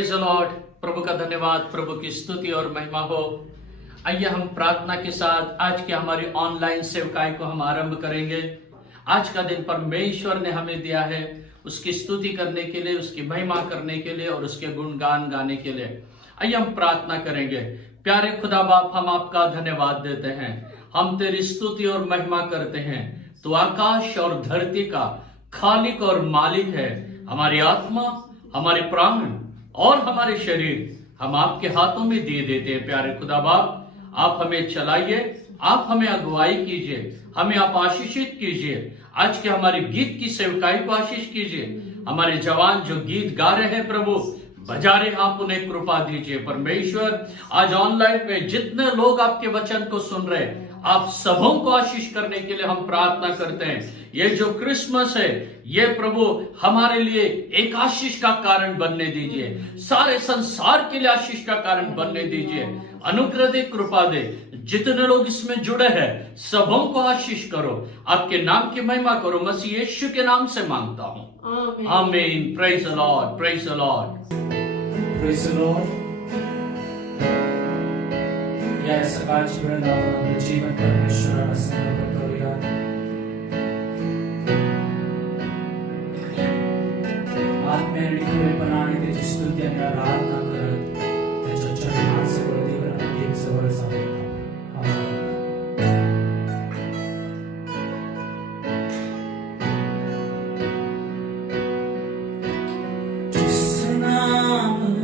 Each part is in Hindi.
Praise the Lord. प्रभु का धन्यवाद, प्रभु की स्तुति और महिमा हो। आइए हम प्रार्थना के साथ आज की हमारी ऑनलाइन सेवकाई को हम आरंभ करेंगे। आज का दिन परमेश्वर ने हमें दिया है उसकी स्तुति करने के लिए, उसकी महिमा करने के लिए और उसके गुणगान गाने के लिए। आइए हम प्रार्थना करेंगे। प्यारे खुदा बाप, हम आपका धन्यवाद देते हैं, हम तेरी स्तुति और महिमा करते हैं। तू आकाश और धरती का खालिक और मालिक है। हमारी आत्मा, हमारे प्राण और हमारे शरीर हम आपके हाथों में दे देते हैं। प्यारे खुदा बाप, आप हमें चलाइए, आप हमें अगुवाई कीजिए, हमें आप आशीषित कीजिए। आज के हमारे गीत की सेवकाई को आशीष कीजिए। हमारे जवान जो गीत गा रहे हैं प्रभु, बजा रहे, आप उन्हें कृपा दीजिए। परमेश्वर, आज ऑनलाइन में जितने लोग आपके वचन को सुन रहे हैं, आप सबों को आशीष करने के लिए हम प्रार्थना करते हैं। ये जो क्रिसमस है, ये प्रभु हमारे लिए एक आशीष का कारण बनने दीजिए, सारे संसार के लिए आशीष का कारण बनने दीजिए। अनुग्रह दे, कृपा दे। जितने लोग इसमें जुड़े हैं सबों को आशीष करो, आपके नाम की महिमा करो। मसीह यीशु के नाम से मांगता हूँ, आमीन। Praise the Lord, praise the Lord, praise the Lord. या सकाळची वेळ आपण जीवन परमेश्वराला समर्पण करूया। आत्म्याने खरेपणाने त्याची स्तुती आणि आराधना करत त्याच्या चरणाजवळ अधिक जवळ जाऊया। जिस नाम में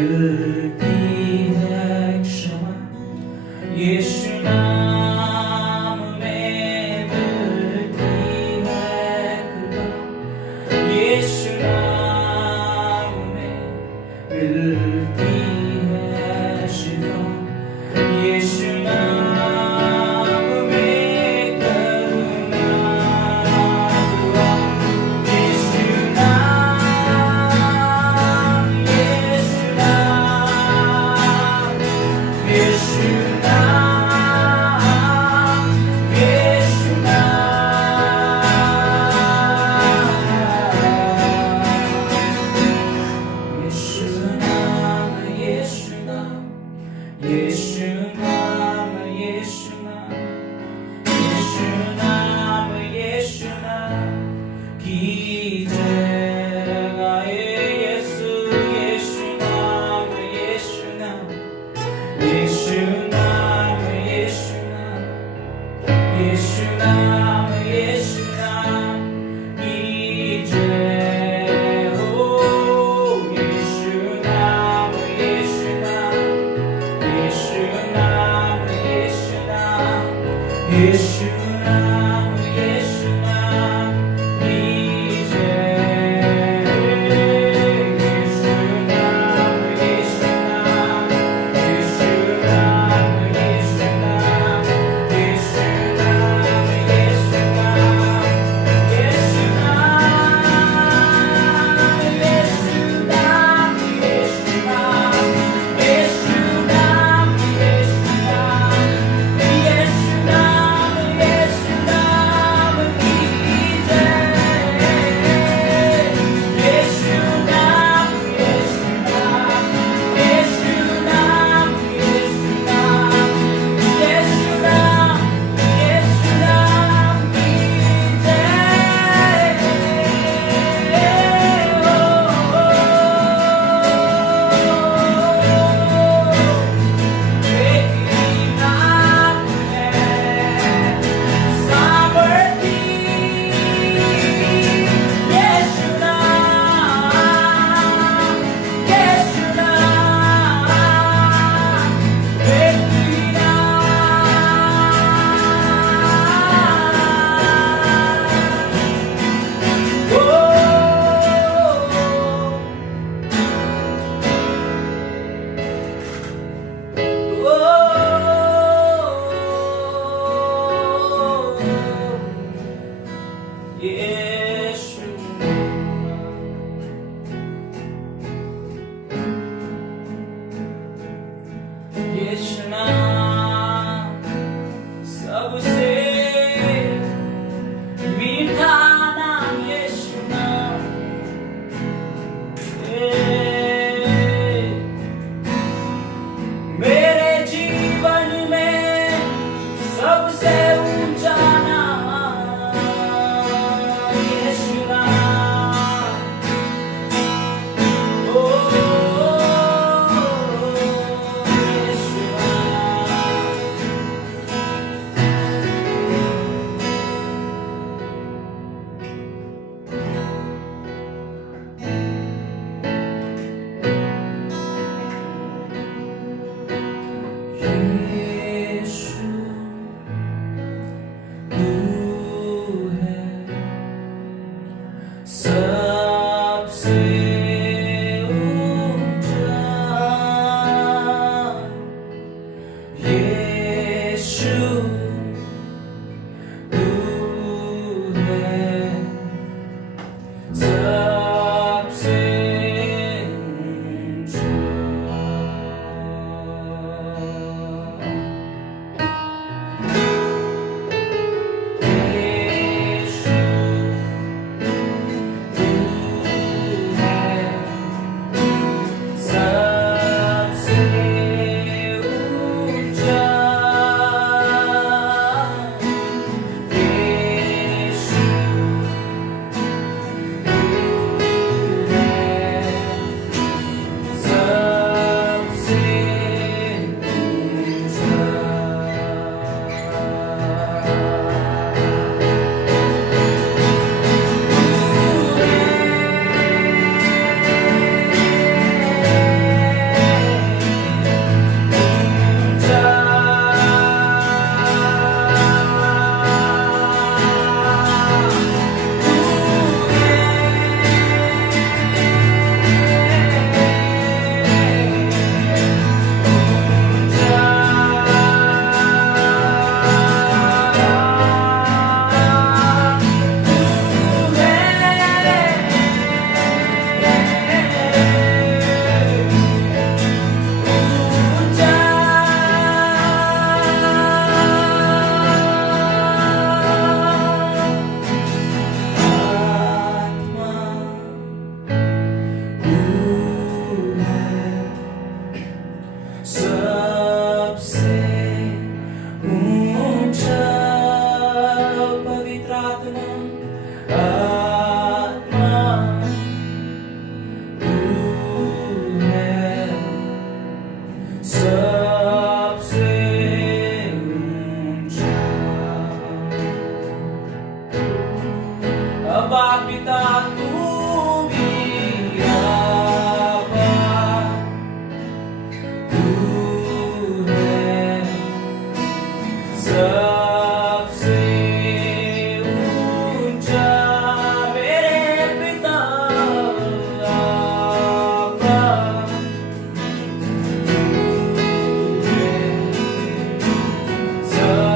मिलती है क्षमा, यीशु नाम में मिलती है कृपा, यीशु नाम में मिलती है शिफा, यीशु नाम में करुणा दुआ, यीशु नाम, यीशु नाम, यीशु नाम, यीशु नाम, यीशु नाम, यीशु नाम, यीशु नाम, यीशु नाम, यीशु नाम की जय गाए यीशु, यीशु नाम, यीशु नाम, यीशु नाम, यीशु नाम, यीशु नाम, यीशु नाम की जय हो, यीशु नाम, यीशु नाम, यीशु नाम, यीशु नाम, यीशु नाम, यीशु नाम की जय, यीशु नाम, यीशु नाम, यीशु नाम, यीशु नाम, यीशु नाम, यीशु नाम, यीशु नाम, यीशु नाम, यीशु नाम, यीशु नाम, यीशु नाम, यीशु नाम की जय, यीशु नाम, यीशु नाम, यीशु नाम, यीशु नाम, यीशु नाम, यीशु नाम की यीशु नाम सबसे मीठा नाम, यीशु नाम, मेरे जीवन में सबसे ऊंचा नाम, अब्बा पिता तू भी अब्बा, तू है सबसे ऊंचा मेरे पिता अब्बा, तू है सबसे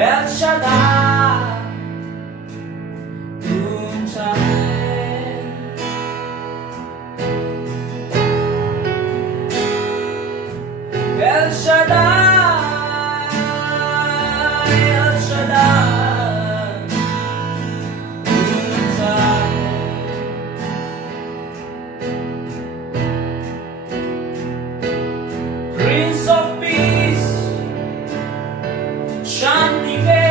El Shaddai, ऊंचा है। El Shaddai, El Shaddai, ऊंचा है। Prince of Peace, शांति के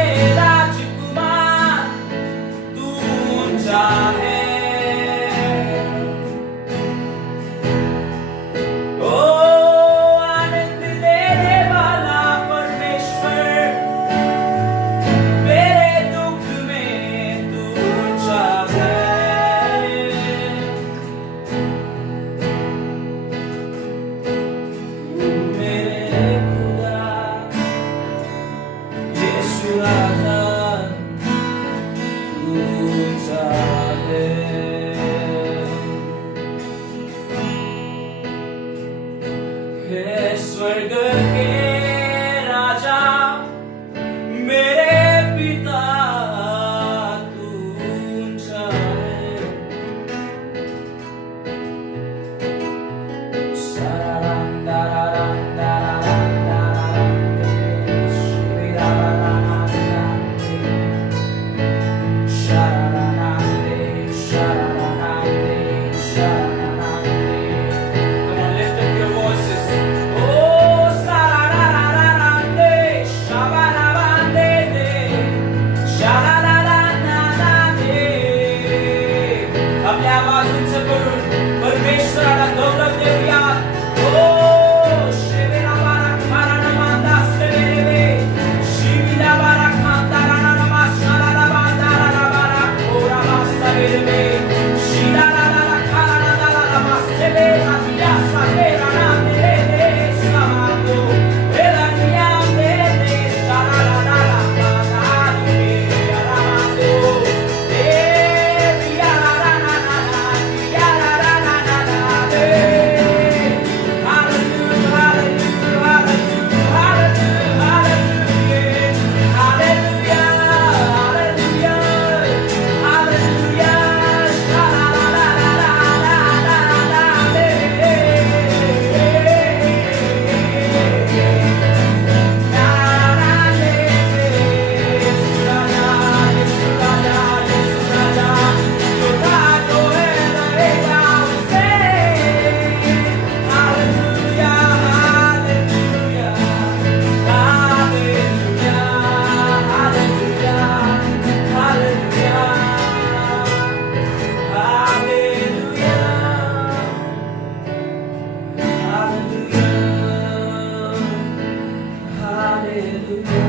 हालेलुया।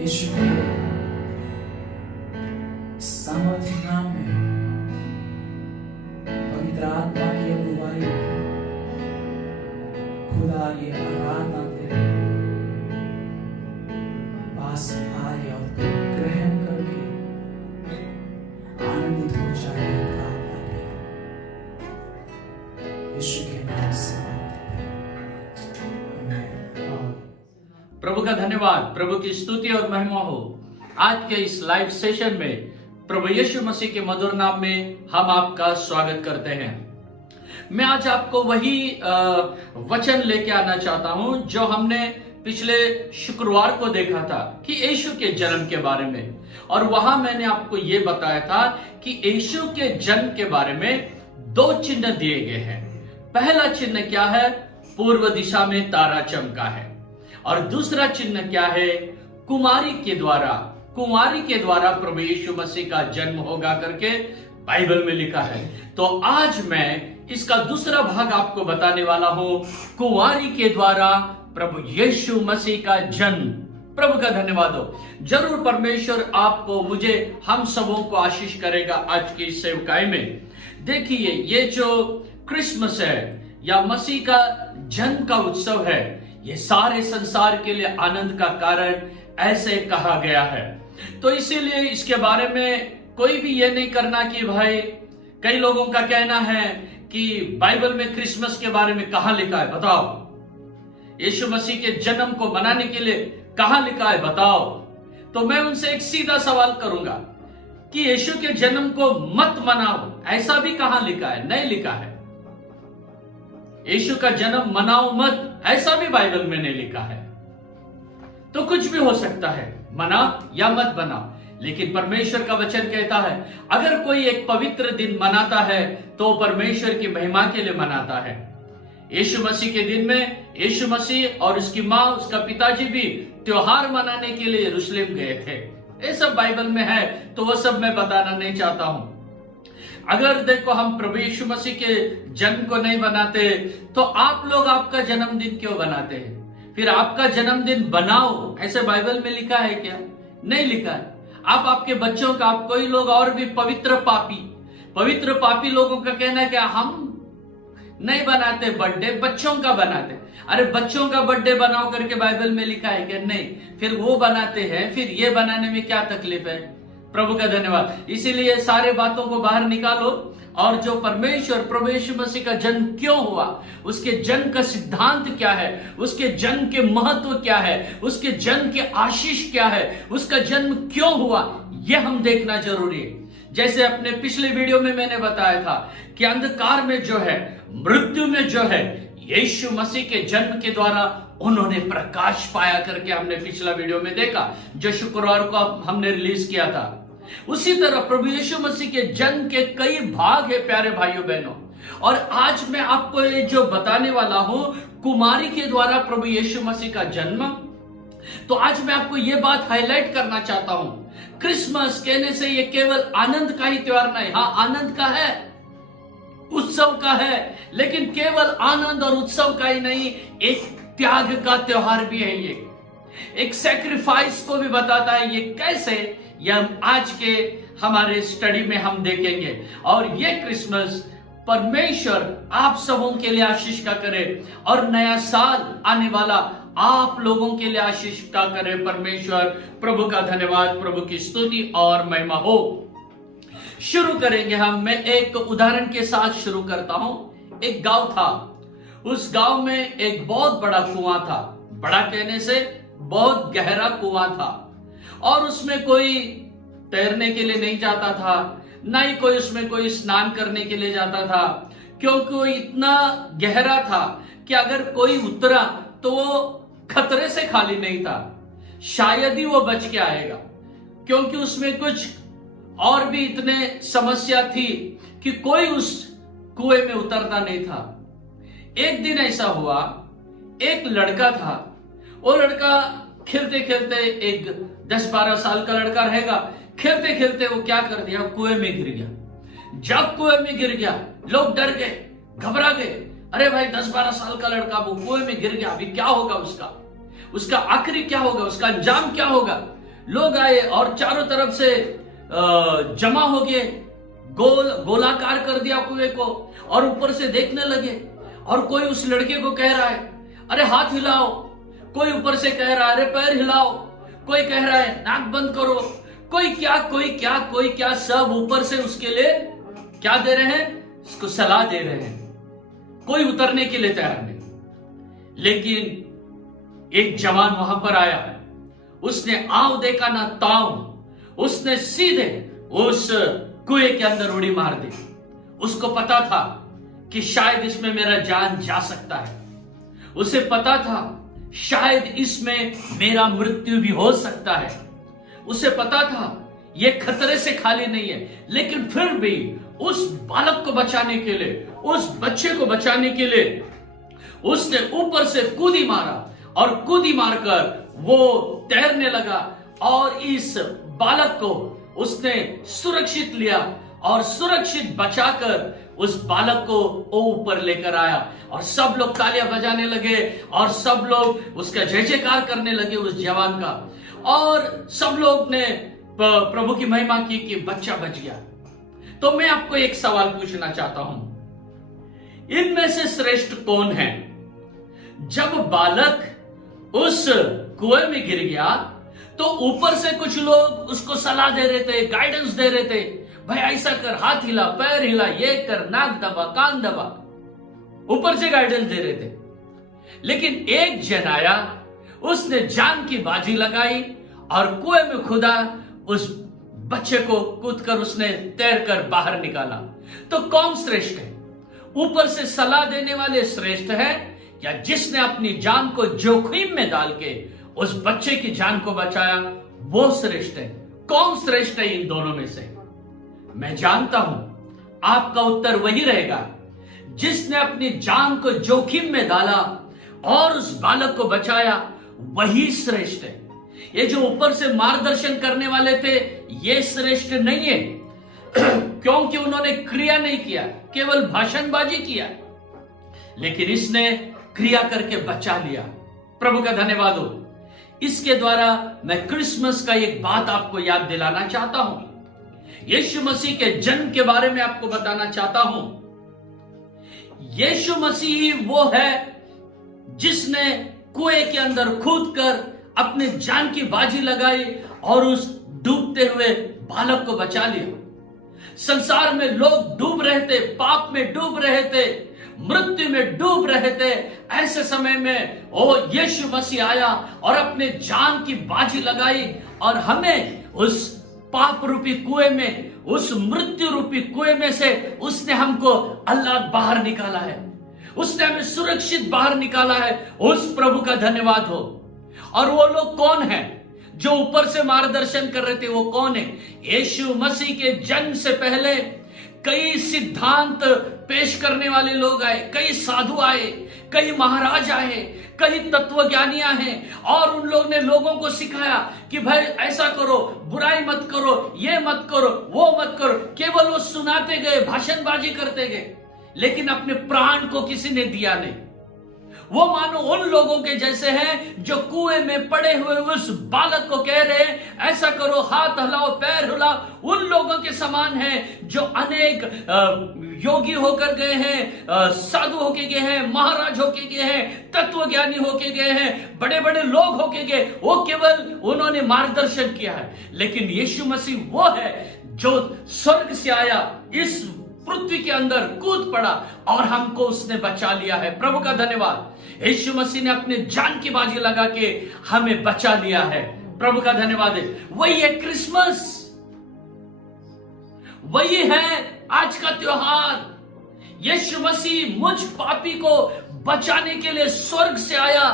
यीशु के सामर्थ्य नाम में, पवित्र आत्मा की अगुवाई में, खुदा ये आराधना तेरे पास आए और तू ग्रहण करके आनंदित हो जाए। यीशु के नाम से आमीन। प्रभु का धन्यवाद, प्रभु की स्तुति और महिमा हो। आज के इस लाइव सेशन में प्रभु यीशु मसीह के मधुर नाम में हम आपका स्वागत करते हैं। मैं आज आपको वही वचन लेके आना चाहता हूं जो हमने पिछले शुक्रवार को देखा था कि यीशु के जन्म के बारे में, और वहां मैंने आपको यह बताया था कि यीशु के जन्म के बारे में 2 चिन्ह दिए गए हैं। पहला चिन्ह क्या है? पूर्व दिशा में तारा चमका है। और दूसरा चिन्ह क्या है? कुमारी के द्वारा प्रभु यीशु मसीह का जन्म होगा करके बाइबल में लिखा है। तो आज मैं इसका दूसरा भाग आपको बताने वाला हूं, कुमारी के द्वारा प्रभु यीशु मसीह का जन्म। प्रभु का धन्यवाद हो। जरूर परमेश्वर आपको, मुझे, हम सबों को आशीष करेगा आज की इस सेवकाई में। देखिए, ये जो क्रिसमस है या मसीह का जन्म का उत्सव है, ये सारे संसार के लिए आनंद का कारण ऐसे कहा गया है। तो इसीलिए इसके बारे में कोई भी ये नहीं करना कि भाई, कई लोगों का कहना है कि बाइबल में क्रिसमस के बारे में कहां लिखा है बताओ, यीशु मसीह के जन्म को मनाने के लिए कहां लिखा है बताओ। तो मैं उनसे एक सीधा सवाल करूंगा कि यीशु के जन्म को मत मनाओ, ऐसा भी कहां लिखा है? नहीं लिखा है। यीशु का जन्म मनाओ मत, ऐसा भी बाइबल में नहीं लिखा है। तो कुछ भी हो सकता है, मना या मत मनाओ, लेकिन परमेश्वर का वचन कहता है अगर कोई एक पवित्र दिन मनाता है तो परमेश्वर की महिमा के लिए मनाता है। यीशु मसीह के दिन में यीशु मसीह और उसकी माँ, उसका पिताजी भी त्योहार मनाने के लिए यरूशलेम गए थे। ये सब बाइबल में है, तो वो सब मैं बताना नहीं चाहता हूं। अगर देखो, हम प्रभु यीशु मसीह के जन्म को नहीं बनाते तो आप लोग आपका जन्मदिन क्यों बनाते हैं? फिर आपका जन्मदिन बनाओ, ऐसे बाइबल में लिखा है क्या? नहीं लिखा है। आप आपके बच्चों का, आप कोई लोग और भी पवित्र पापी लोगों का कहना है कि हम नहीं बनाते बर्थडे, बच्चों का बनाते। अरे बच्चों का बर्थडे बनाओ करके बाइबल में लिखा है क्या? नहीं। फिर वो बनाते हैं, फिर ये बनाने में क्या तकलीफ है? प्रभु का धन्यवाद। इसीलिए सारे बातों को बाहर निकालो और जो परमेश्वर, प्रभु यीशु मसीह का जन्म क्यों हुआ, उसके जन्म का सिद्धांत क्या है, उसके जन्म के महत्व क्या है, उसके जन्म के आशीष क्या है, उसका जन्म क्यों हुआ, यह हम देखना जरूरी है। जैसे अपने पिछले वीडियो में मैंने बताया था कि अंधकार में जो है, मृत्यु में जो है, यीशु मसीह के जन्म के द्वारा उन्होंने प्रकाश पाया करके हमने पिछला वीडियो में देखा, जो शुक्रवार को हमने रिलीज किया था। उसी तरह प्रभु यीशु मसीह के जन्म के कई भाग है प्यारे भाइयों बहनों, और आज मैं आपको ये जो बताने वाला हूं, कुमारी के द्वारा प्रभु यीशु मसीह का जन्म। तो आज मैं आपको ये बात हाईलाइट करना चाहता हूं, क्रिसमस कहने से ये केवल आनंद का ही त्योहार नहीं, हाँ आनंद का है, उत्सव का है, लेकिन केवल आनंद और उत्सव का ही नहीं, एक त्याग का त्योहार भी है। ये एक सैक्रिफाइस को भी बताता है। ये कैसे, यह आज के हमारे स्टडी में हम देखेंगे। और ये क्रिसमस परमेश्वर आप सबों के लिए आशीष का करे, और नया साल आने वाला आप लोगों के लिए आशीष का करे परमेश्वर। प्रभु का धन्यवाद, प्रभु की स्तुति और महिमा हो। शुरू करेंगे हम, मैं एक उदाहरण के साथ शुरू करता हूं। एक गांव था, उस गांव में एक बहुत बड़ा कुआं था। बड़ा कहने से बहुत गहरा कुआं था, और उसमें कोई तैरने के लिए नहीं जाता था, ना ही कोई उसमें कोई स्नान करने के लिए जाता था, क्योंकि वो इतना गहरा था कि अगर कोई उतरा तो वो खतरे से खाली नहीं था, शायद ही वो बच के आएगा, क्योंकि उसमें कुछ और भी इतने समस्या थी कि कोई उस कुएं में उतरता नहीं था। एक दिन ऐसा हुआ, एक लड़का था, वो लड़का खेलते खेलते, एक 10-12 साल का लड़का रहेगा, खेलते खेलते वो क्या कर दिया, कुएं में गिर गया। जब कुएं में गिर गया लोग डर गए, घबरा गए। अरे भाई 10-12 साल का लड़का वो कुएं में गिर गया, अभी क्या होगा उसका आखिरी क्या होगा, उसका अंजाम क्या होगा। लोग आए और चारों तरफ से जमा हो गए, गोलाकार कर दिया कुएं को और ऊपर से देखने लगे। और कोई उस लड़के को कह रहा है अरे हाथ हिलाओ, कोई ऊपर से कह रहा है अरे पैर हिलाओ, कोई कह रहा है नाक बंद करो, कोई क्या, सब ऊपर से उसके लिए क्या दे रहे हैं, उसको सलाह दे रहे हैं। कोई उतरने के लिए तैयार नहीं। लेकिन एक जवान वहां पर आया, उसने आव देखा ना ताव, उसने सीधे उस कुएं के अंदर उड़ी मार दी। उसको पता था कि शायद इसमें मेरा जान जा सकता है, उसे पता था शायद इसमें मेरा मृत्यु भी हो सकता है, उसे पता था यह खतरे से खाली नहीं है। लेकिन फिर भी उस बालक को बचाने के लिए, उस बच्चे को बचाने के लिए उसने ऊपर से कूदी मारा और कूदी मारकर वो तैरने लगा और इस बालक को उसने सुरक्षित लिया और सुरक्षित बचाकर उस बालक को ऊपर लेकर आया। और सब लोग तालियां बजाने लगे और सब लोग उसका जय जयकार करने लगे उस जवान का, और सब लोग ने प्रभु की महिमा की कि बच्चा बच गया। तो मैं आपको एक सवाल पूछना चाहता हूं, इनमें से श्रेष्ठ कौन है? जब बालक उस कुएं में गिर गया तो ऊपर से कुछ लोग उसको सलाह दे रहे थे, गाइडेंस दे रहे थे, भाई ऐसा कर, हाथ हिला, पैर हिला, ये कर, नाक दबा, कान दबा, ऊपर से गाइडेंस दे रहे थे। लेकिन एक जन आया, उसने जान की बाजी लगाई और कुएं में खुदा उस बच्चे को कूदकर उसने तैरकर बाहर निकाला। तो कौन श्रेष्ठ है? ऊपर से सलाह देने वाले श्रेष्ठ है या जिसने अपनी जान को जोखिम में डाल के उस बच्चे की जान को बचाया, वो श्रेष्ठ है? कौन श्रेष्ठ है इन दोनों में से? मैं जानता हूं आपका उत्तर वही रहेगा जिसने अपनी जान को जोखिम में डाला और उस बालक को बचाया, वही श्रेष्ठ है। ये जो ऊपर से मार्गदर्शन करने वाले थे, ये श्रेष्ठ नहीं है क्योंकि उन्होंने क्रिया नहीं किया, केवल भाषणबाजी किया, लेकिन इसने क्रिया करके बचा लिया। प्रभु का धन्यवाद हो। इसके द्वारा मैं क्रिसमस का एक बात आपको याद दिलाना चाहता हूं, यीशु मसीह के जन्म के बारे में आपको बताना चाहता हूं। यीशु मसीह वो है जिसने कुएं के अंदर कूदकर अपने जान की बाजी लगाई और उस डूबते हुए बालक को बचा लिया। संसार में लोग डूब रहे थे, पाप में डूब रहे थे, मृत्यु में डूब रहे थे। ऐसे समय में यीशु मसीह आया और अपने जान की बाजी लगाई और हमें उस पाप रूपी कुएं में, उस मृत्यु रूपी कुएं में से उसने हमको अल्लाह बाहर निकाला है, उसने हमें सुरक्षित बाहर निकाला है। उस प्रभु का धन्यवाद हो। और वो लोग कौन हैं जो ऊपर से मार्गदर्शन कर रहे थे? वो कौन है? यीशु मसीह के जन्म से पहले कई सिद्धांत पेश करने वाले लोग आए, कई साधु आए, कई महाराज आए, कई तत्वज्ञानियां हैं और उन लोग ने लोगों को सिखाया कि भाई ऐसा करो, बुराई मत करो, ये मत करो, वो मत करो। केवल वो सुनाते गए, भाषणबाजी करते गए, लेकिन अपने प्राण को किसी ने दिया नहीं। वो मानो उन लोगों के जैसे हैं जो कुएं में पड़े हुए उस बालक को कह रहे हैं ऐसा करो, हाथ हिलाओ, पैर हिलाओ। उन लोगों के समान हैं जो अनेक योगी होकर गए हैं, साधु होके गए हैं, महाराज होके गए हैं, तत्वज्ञानी होके गए हैं, बड़े बड़े लोग होके गए। वो केवल उन्होंने मार्गदर्शन किया है। लेकिन यीशु मसीह वो है जो स्वर्ग से आया, इस पृथ्वी के अंदर कूद पड़ा और हमको उसने बचा लिया है। प्रभु का धन्यवाद। यीशु मसीह ने अपने जान की बाजी लगा के हमें बचा लिया है। प्रभु का धन्यवाद है। वही है क्रिसमस, वही है आज का त्योहार। यीशु मसीह मुझ पापी को बचाने के लिए स्वर्ग से आया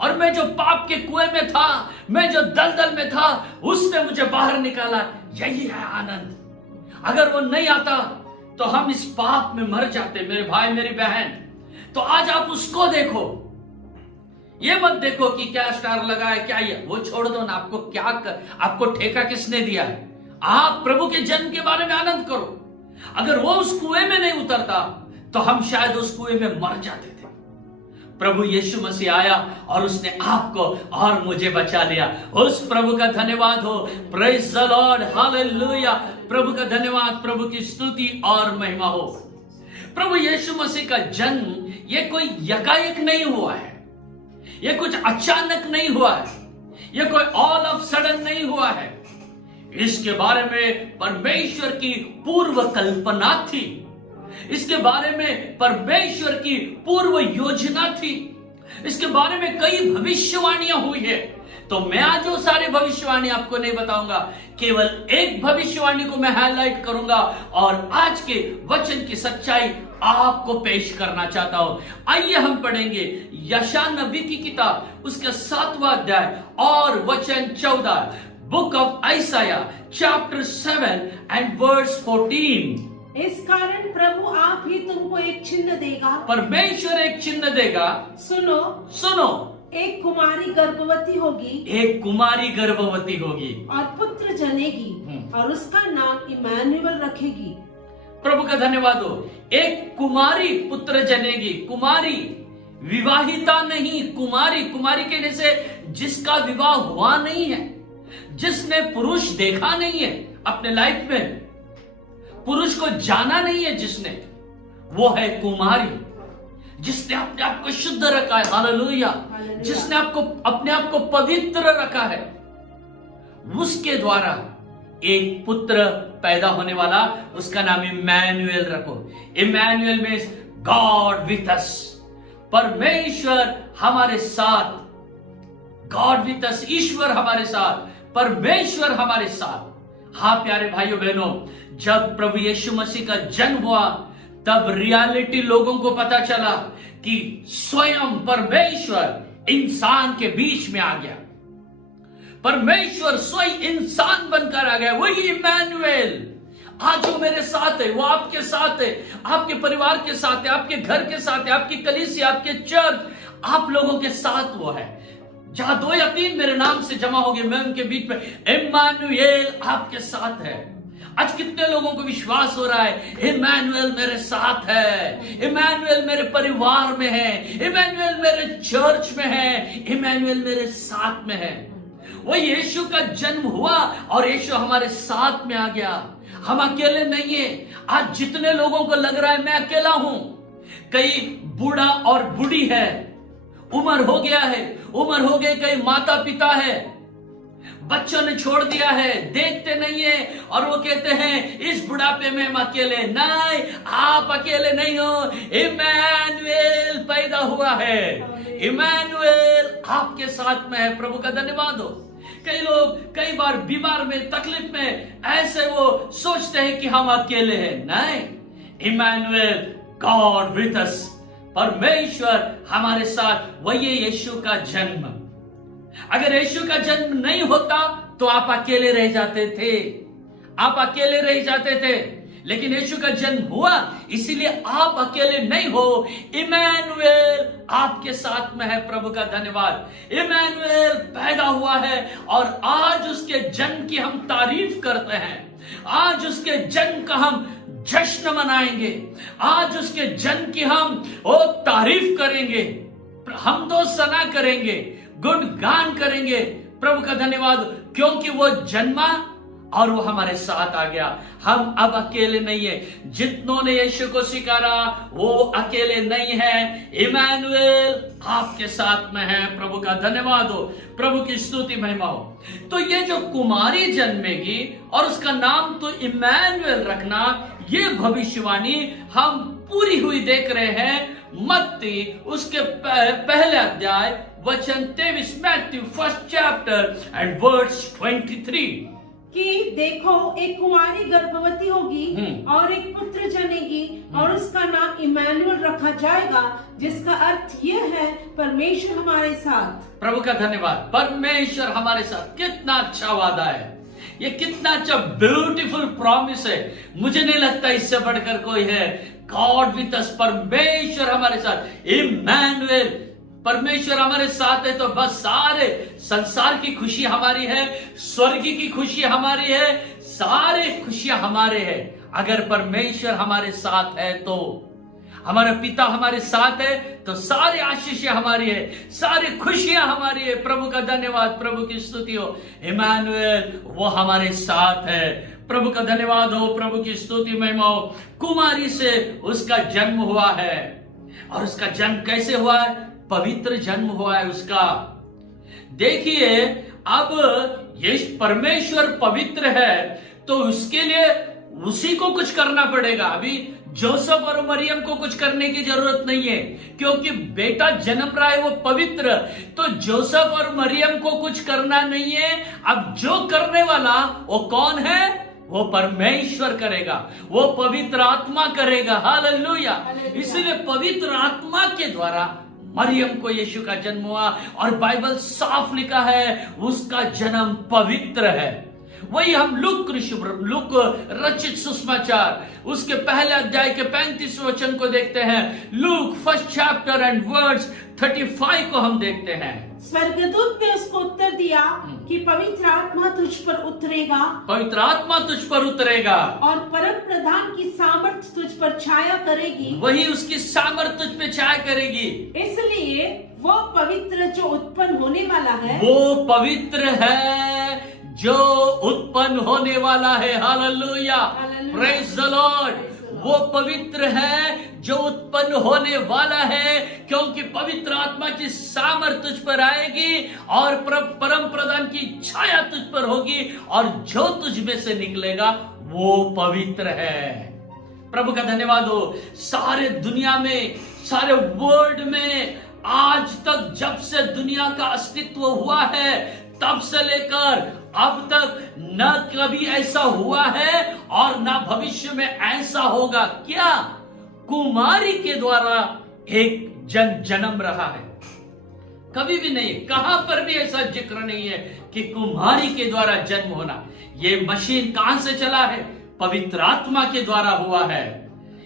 और मैं जो पाप के कुएं में था, मैं जो दलदल में था, उसने मुझे बाहर निकाला। यही है आनंद। अगर वो नहीं आता तो हम इस पाप में मर जाते। मेरे भाई, मेरी बहन, तो आज आप उसको देखो, ये मत देखो कि क्या स्टार लगा है, क्या ये, वो छोड़ दो ना। आपको ठेका किसने दिया है? आप प्रभु के जन्म के बारे में आनंद करो। अगर वो उस कुएं में नहीं उतरता तो हम शायद उस कुएं में मर जाते थे। प्रभु यीशु मसीह आया और उसने आपको और मुझे बचा लिया। उस प्रभु का धन्यवाद हो। Praise the Lord, hallelujah. प्रभु का धन्यवाद, प्रभु की स्तुति और महिमा हो। प्रभु यीशु मसीह का जन्म ये कोई यकायक नहीं हुआ है, ये कुछ अचानक नहीं हुआ है, ये कोई ऑल ऑफ सडन नहीं हुआ है। इसके बारे में परमेश्वर की पूर्व कल्पना थी, इसके बारे में परमेश्वर की पूर्व योजना थी, इसके बारे में कई भविष्यवाणियां हुई है। तो मैं आज वो सारे भविष्यवाणी आपको नहीं बताऊंगा, केवल एक भविष्यवाणी को मैं हाईलाइट करूंगा और आज के वचन की सच्चाई आपको पेश करना चाहता हूं। आइए हम पढ़ेंगे यशायाह नबी की किताब, उसका 7वां अध्याय और वचन 14। Book of Isaiah chapter 7 and verse 14। इस कारण प्रभु आप ही तुमको एक चिन्ह देगा। परमेश्वर एक चिन्ह देगा। सुनो, सुनो, एक कुमारी गर्भवती होगी, एक कुमारी गर्भवती होगी और पुत्र जनेगी और उसका नाम इम्मानुएल रखेगी। प्रभु का धन्यवाद हो। एक कुमारी पुत्र जनेगी। कुमारी विवाहिता नहीं, कुमारी, कुमारी कहने से जिसका विवाह हुआ नहीं है, जिसने पुरुष देखा नहीं है अपने लाइफ में, पुरुष को जाना नहीं है जिसने, वो है कुमारी। जिसने अपने आप को शुद्ध रखा है, हालेलुया, जिसने आपको अपने आप को पवित्र रखा है, उसके द्वारा एक पुत्र पैदा होने वाला, उसका नाम इम्मानुएल रखो। Immanuel means God with us, परमेश्वर हमारे साथ। गॉड विथ अस, ईश्वर हमारे साथ, परमेश्वर हमारे साथ। हाँ प्यारे भाइयों बहनों, जब प्रभु यीशु मसीह का जन्म हुआ तब रियलिटी लोगों को पता चला कि स्वयं परमेश्वर इंसान के बीच में आ गया। परमेश्वर स्वयं इंसान बनकर आ गया। वही इम्मानुएल आज जो मेरे साथ है, वो आपके साथ है, आपके परिवार के साथ है, आपके घर के साथ है, आपकी कलीसिया, आपके चर्च, आप लोगों के साथ वो है। जहां 2 या 3 मेरे नाम से जमा होंगे, मैं उनके बीच में। इम्मानुएल आपके साथ है। आज कितने लोगों को विश्वास हो रहा है, इम्मानुएल मेरे साथ है, इम्मानुएल मेरे परिवार में है, इम्मानुएल मेरे चर्च में है, इम्मानुएल मेरे साथ में है। वो यीशु का जन्म हुआ और यीशु हमारे साथ में आ गया। हम अकेले नहीं है। आज जितने लोगों को लग रहा है मैं अकेला हूं, कई बूढ़ा और बूढ़ी है, उम्र हो गया है, उम्र हो गई, कई माता पिता है, बच्चों ने छोड़ दिया है, देखते नहीं है और वो कहते हैं इस बुढ़ापे में हम अकेले। नहीं, आप अकेले नहीं हो। इम्मानुएल पैदा हुआ है, इम्मानुएल आपके साथ में है। प्रभु का धन्यवाद हो। कई लोग कई बार बीमार में, तकलीफ में, ऐसे वो सोचते हैं कि हम अकेले हैं। नहीं, इम्मानुएल गॉड विथ अस, परमेश्वर हमारे साथ। वही यीशु का जन्म। अगर यीशु का जन्म नहीं होता तो आप अकेले रह जाते थे, आप अकेले रह जाते थे। लेकिन यीशु का जन्म हुआ, इसीलिए आप अकेले नहीं हो। इम्मानुएल आपके साथ में है। प्रभु का धन्यवाद। इम्मानुएल पैदा हुआ है और आज उसके जन्म की हम तारीफ करते हैं। आज उसके जन्म का हम जश्न मनाएंगे। आज उसके जन्म की हम तारीफ करेंगे, हम तो सना करेंगे, गुणगान करेंगे। प्रभु का धन्यवाद, क्योंकि वो जन्मा और वो हमारे साथ आ गया। हम अब अकेले नहीं है। जितनों ने यीशु को स्वीकारा वो अकेले नहीं है। इम्मानुएल आपके साथ में है। प्रभु का धन्यवाद हो, प्रभु की स्तुति महिमा हो। तो ये जो कुमारी जन्मेगी और उसका नाम तो इम्मानुएल रखना, ये भविष्यवाणी हम पूरी हुई देख रहे हैं मत्ती उसके पहले अध्याय वचन 23, Matthew 1st chapter and verse 23 कि देखो एक कुमारी गर्भवती होगी और एक पुत्र जनेगी और उसका नाम इम्मानुएल रखा जाएगा, जिसका अर्थ यह है परमेश्वर हमारे साथ। प्रभु का धन्यवाद। परमेश्वर हमारे साथ, कितना अच्छा वादा है, ये कितना अच्छा ब्यूटीफुल प्रॉमिस है। मुझे नहीं लगता इससे बढ़कर कोई है। गॉड विथ अस, परमेश्वर हमारे साथ। इम्मानुएल, परमेश्वर हमारे साथ है तो बस सारे संसार की खुशी हमारी है, स्वर्ग की खुशी हमारी है, सारे खुशियां हमारे हैं। अगर परमेश्वर हमारे साथ है तो, हमारा पिता हमारे साथ है तो सारी आशीषें हमारी है, सारी खुशियां हमारी है। प्रभु का धन्यवाद, प्रभु की स्तुति हो। इम्मानुएल वो हमारे साथ है। प्रभु का धन्यवाद हो, प्रभु की स्तुति महिमा हो। कुमारी से उसका जन्म हुआ है, और उसका जन्म कैसे हुआ है? पवित्र जन्म हुआ है उसका। देखिए, अब ये परमेश्वर पवित्र है तो उसके लिए उसी को कुछ करना पड़ेगा। अभी जोसेफ और मरियम को कुछ करने की जरूरत नहीं है, क्योंकि बेटा जन्म रहा है वो पवित्र, तो जोसेफ और मरियम को कुछ करना नहीं है। अब जो करने वाला वो कौन है? वो परमेश्वर करेगा, वो पवित्र आत्मा करेगा। हालेलुया। इसलिए पवित्र आत्मा के द्वारा मरियम को यीशु का जन्म हुआ, और बाइबल साफ लिखा है उसका जन्म पवित्र है। वही हम लूक रचित सुसमाचार उसके पहले अध्याय के 35 वचन को देखते हैं। लूक 1 चैप्टर एंड वर्ड्स 35 को हम देखते हैं। स्वर्गदूत ने उसको उत्तर दिया कि पवित्र आत्मा तुझ पर उतरेगा, पवित्र आत्मा तुझ पर उतरेगा, और परम प्रधान की सामर्थ तुझ पर छाया करेगी। वही उसकी सामर्थ तुझ पे छाया करेगी। इसलिए वो पवित्र जो उत्पन्न होने वाला है, वो पवित्र है जो उत्पन्न होने वाला है। Hallelujah, praise the Lord. वो पवित्र है जो उत्पन्न होने वाला है, क्योंकि पवित्र आत्मा की सामर्थ तुझ पर आएगी और परम प्रधान की छाया तुझ पर होगी, और जो तुझ में से निकलेगा वो पवित्र है। प्रभु का धन्यवाद हो। सारे दुनिया में, सारे वर्ल्ड में आज तक जब से दुनिया का अस्तित्व हुआ है तब से लेकर अब तक न कभी ऐसा हुआ है और न भविष्य में ऐसा होगा। क्या? कुमारी के द्वारा एक जन्म रहा है? कभी भी नहीं, कहां पर भी ऐसा जिक्र नहीं है कि कुमारी के द्वारा जन्म होना। ये मशीन कहां से चला है? पवित्र आत्मा के द्वारा हुआ है।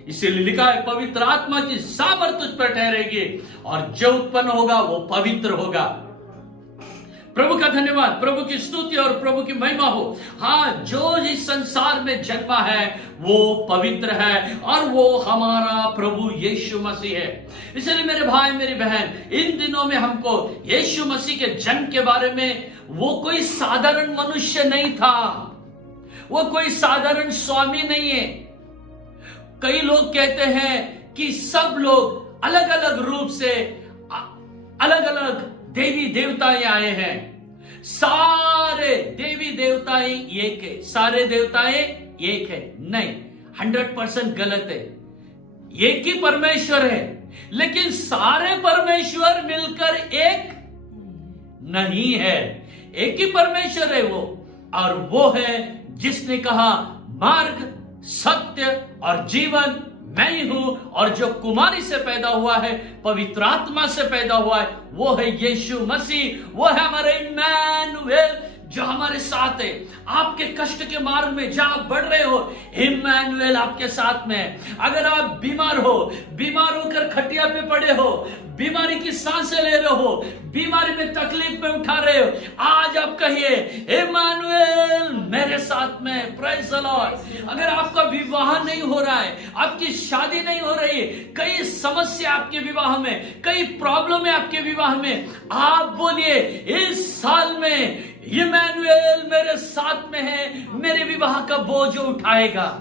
इसीलिए लिखा है पवित्र आत्मा की सामर्थ तुझ पर ठहरेगी, और जो उत्पन्न होगा वो पवित्र होगा। प्रभु का धन्यवाद, प्रभु की स्तुति और प्रभु की महिमा हो। हाँ, जो इस संसार में जन्मा है वो पवित्र है, और वो हमारा प्रभु यीशु मसीह है। इसलिए मेरे भाई मेरी बहन, इन दिनों में हमको यीशु मसीह के जन्म के बारे में, वो कोई साधारण मनुष्य नहीं था, वो कोई साधारण स्वामी नहीं है। कई लोग कहते हैं कि सब लोग अलग अलग रूप से अलग अलग देवी देवताएं आए हैं। सारे देवी देवताएं एक है, सारे देवताएं एक है? नहीं, 100% गलत है। एक ही परमेश्वर है, लेकिन सारे परमेश्वर मिलकर एक नहीं है। एक ही परमेश्वर है वो, और वो है जिसने कहा मार्ग, सत्य और जीवन मैं ही हूं, और जो कुमारी से पैदा हुआ है, पवित्र आत्मा से पैदा हुआ है, वो है यीशु मसीह। वो है हमारे इम्मानुएल जो हमारे साथ है। आपके कष्ट के मार्ग में जहां बढ़ रहे हो, इम्मानुएल आपके साथ में है। अगर आप बीमार हो, बीमार होकर खटिया पे पड़े हो, बीमारी की सांसें ले रहे हो, बीमारी में तकलीफ में उठा रहे हो, आज आप कहिए इम्मानुएल मेरे साथ में। Praise the Lord. अगर आपका विवाह नहीं हो रहा है, आपकी शादी नहीं हो रही, कई समस्या आपके विवाह में, कई प्रॉब्लम है आपके विवाह में, आप बोलिए इस साल में इम्मानुएल मेरे साथ में है, मेरे विवाह का बोझ उठाएगा।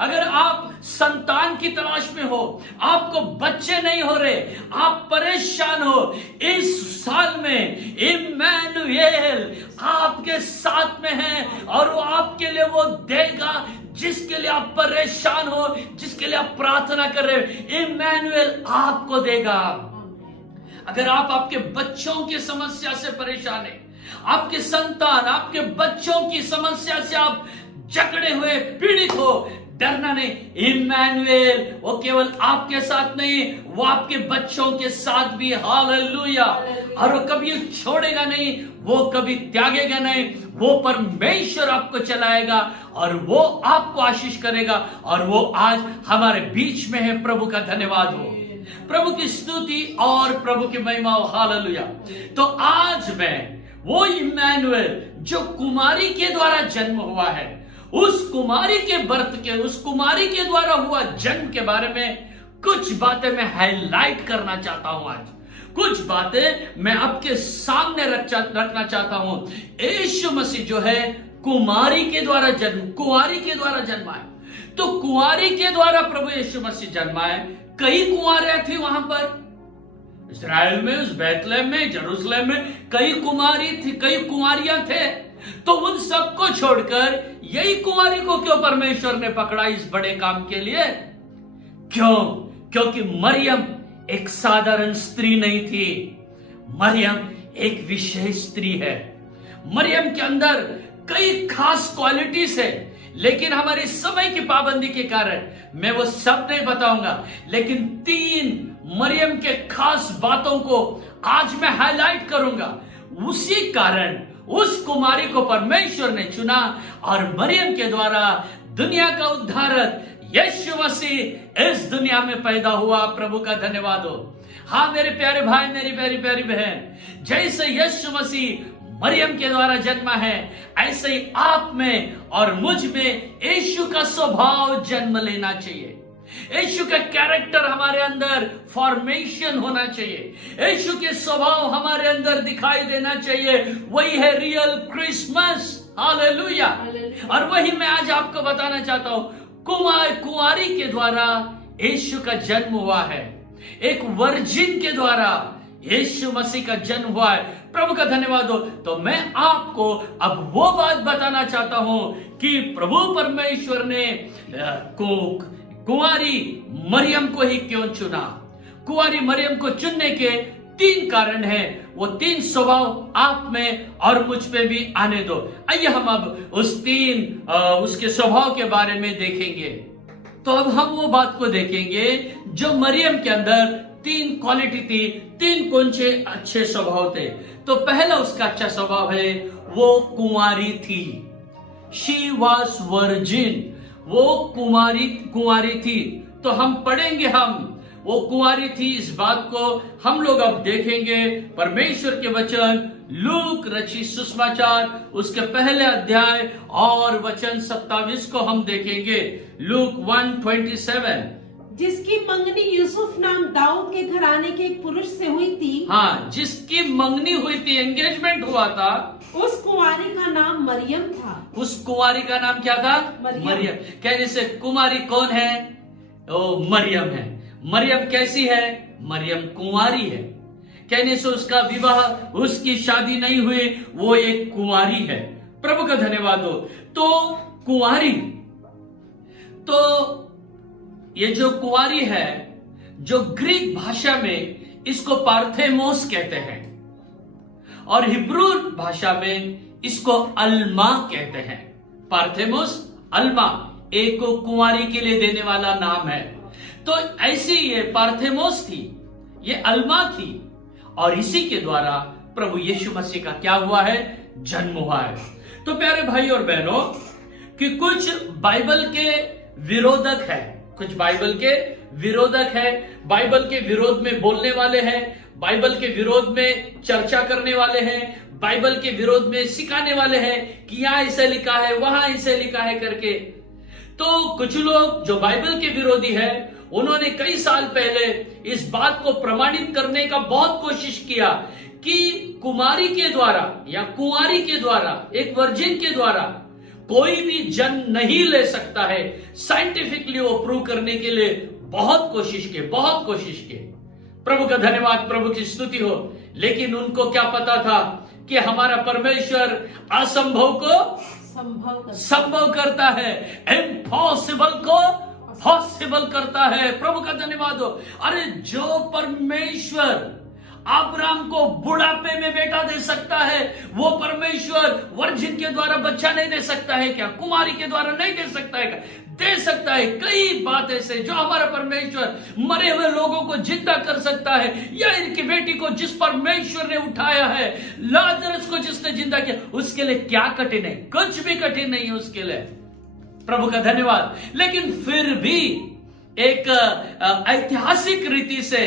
अगर आप संतान की तलाश में हो, आपको बच्चे नहीं हो रहे, आप परेशान हो, इस साल में इम्मानुएल आपके साथ में है, और वो आपके लिए वो देगा जिसके लिए आप परेशान हो, जिसके लिए आप प्रार्थना कर रहे हो, इम्मानुएल आपको देगा। अगर आप आपके बच्चों की समस्या से परेशान है, आपके संतान, आपके बच्चों की समस्या से आप जकड़े हुए, पीड़ित हो, डरना नहीं। इम्मानुएल वो केवल आपके साथ नहीं, वो आपके बच्चों के साथ भी। हालेलुया। और वो कभी छोड़ेगा नहीं, वो कभी त्यागेगा नहीं। वो परमेश्वर आपको चलाएगा और वो आपको आशीष करेगा, और वो आज हमारे बीच में है। प्रभु का धन्यवाद हो, प्रभु की स्तुति और प्रभु की महिमा हो। हालेलुया। तो आज मैं वो इम्मानुएल जो कुमारी के द्वारा जन्म हुआ है, उस कुमारी के बर्थ के, उस कुमारी के द्वारा हुआ जन्म के बारे में कुछ बातें मैं हाईलाइट करना चाहता हूं। आज कुछ बातें मैं आपके सामने रखना चाहता हूं। यीशु मसीह जो है कुमारी के द्वारा जन्म, कुंवारी के द्वारा जन्माए। तो कुंवारी के द्वारा प्रभु यीशु मसीह जन्माए। कई कुंवारियां थी वहां पर इस्राएल में, उस बैतलहम में, जेरूशलेम में कई कुमारी थी, कई कुंवारियां थे। तो उन सबको छोड़कर यही कुंवारी को क्यों परमेश्वर ने पकड़ा इस बड़े काम के लिए? क्यों? क्योंकि मरियम एक साधारण स्त्री नहीं थी, मरियम एक विशेष स्त्री है। मरियम के अंदर कई खास क्वालिटीज है, लेकिन हमारे समय की पाबंदी के कारण मैं वो सब नहीं बताऊंगा, लेकिन 3 मरियम के खास बातों को आज मैं हाईलाइट करूंगा। उसी कारण उस कुमारी को परमेश्वर ने चुना और मरियम के द्वारा दुनिया का उद्धारक यीशु मसीह इस दुनिया में पैदा हुआ। प्रभु का धन्यवाद हो। हाँ मेरे प्यारे भाई, मेरी प्यारी प्यारी बहन, जैसे यीशु मसीह मरियम के द्वारा जन्मा है, ऐसे ही आप में और मुझ में यीशु का स्वभाव जन्म लेना चाहिए। यीशु का कैरेक्टर हमारे अंदर फॉर्मेशन होना चाहिए। यीशु के स्वभाव हमारे अंदर दिखाई देना चाहिए। वही है रियल क्रिसमस। हालेलुया। और वही मैं आज आपको बताना चाहता हूं। कुंवारी के द्वारा यीशु का जन्म हुआ है। एक वर्जिन के द्वारा यीशु मसीह का जन्म हुआ है। प्रभु का धन्यवाद हो। तो मैं आपको अब वो बात बताना चाहता हूं कि प्रभु परमेश्वर ने कुंवारी मरियम को ही क्यों चुना। कुंवारी मरियम को चुनने के 3 कारण हैं। वो 3 स्वभाव आप में और मुझ पे भी आने दो। आइए हम अब उसके स्वभाव के बारे में देखेंगे। तो अब हम वो बात को देखेंगे जो मरियम के अंदर 3 क्वालिटी थी, 3 कौन से अच्छे स्वभाव थे। तो पहला उसका अच्छा स्वभाव है, वो कुंवारी थी। She was virgin. वो कुंवारी थी। तो हम पढ़ेंगे, वो कुंवारी थी, इस बात को हम लोग अब देखेंगे। परमेश्वर के वचन लूक रचित सुसमाचार उसके पहले अध्याय और वचन 27 को हम देखेंगे। लूक 1:27। जिसकी मंगनी यूसुफ नाम दाऊद के घराने के एक पुरुष से हुई थी। हाँ, जिसकी मंगनी हुई थी, एंगेजमेंट हुआ था, उस कुंवारी का नाम मरियम था। उस कुंवारी का नाम क्या था? मरियम। कहने से कुमारी कौन है? ओ मरियम है। मरियम कैसी है? मरियम कुंवारी है। कहने से उसका विवाह, उसकी शादी नहीं हुई, वो एक कुंवारी है। प्रभु का धन्यवाद हो। तो कुंवारी, तो ये जो कुंवारी है, जो ग्रीक भाषा में इसको पार्थेमोस कहते हैं और हिब्रू भाषा में इसको अल्मा कहते हैं। पार्थेमोस, अल्मा, एक को कुंवारी के लिए देने वाला नाम है। तो ऐसी ये पार्थेमोस थी, ये अल्मा थी, और इसी के द्वारा प्रभु यीशु मसीह का क्या हुआ है? जन्म हुआ है। तो प्यारे भाई और बहनों, कि कुछ बाइबल के विरोधक है, कुछ बाइबल के विरोधक है, बाइबल के विरोध में बोलने वाले हैं, बाइबल के विरोध में चर्चा करने वाले हैं, बाइबल के विरोध में सिखाने वाले हैं कि यहां ऐसे लिखा है, वहां ऐसे लिखा है करके। तो कुछ लोग जो बाइबल के विरोधी है, उन्होंने कई साल पहले इस बात को प्रमाणित करने का बहुत कोशिश किया कि कुमारी के द्वारा या कुंवारी के द्वारा, एक वर्जिन के द्वारा कोई भी जन्म नहीं ले सकता है। साइंटिफिकली वो प्रूव करने के लिए बहुत कोशिश किए। प्रभु का धन्यवाद, प्रभु की स्तुति हो। लेकिन उनको क्या पता था कि हमारा परमेश्वर असंभव को संभव करता है, इम्पॉसिबल को पॉसिबल करता है। प्रभु का धन्यवाद हो। अरे जो परमेश्वर अब्राहम को बुढ़ापे में बेटा दे सकता है, वो परमेश्वर वर्जिन के द्वारा बच्चा नहीं दे सकता है क्या? कुमारी के द्वारा नहीं दे सकता है क्या? दे सकता है। कई बात ऐसे जो हमारा परमेश्वर मरे हुए लोगों को जिंदा कर सकता है, या इनकी बेटी को जिस परमेश्वर ने उठाया है, लाजरस को जिसने जिंदा किया, उसके लिए क्या कठिन है? कुछ भी कठिन नहीं है उसके लिए। प्रभु का धन्यवाद। लेकिन फिर भी एक ऐतिहासिक रीति से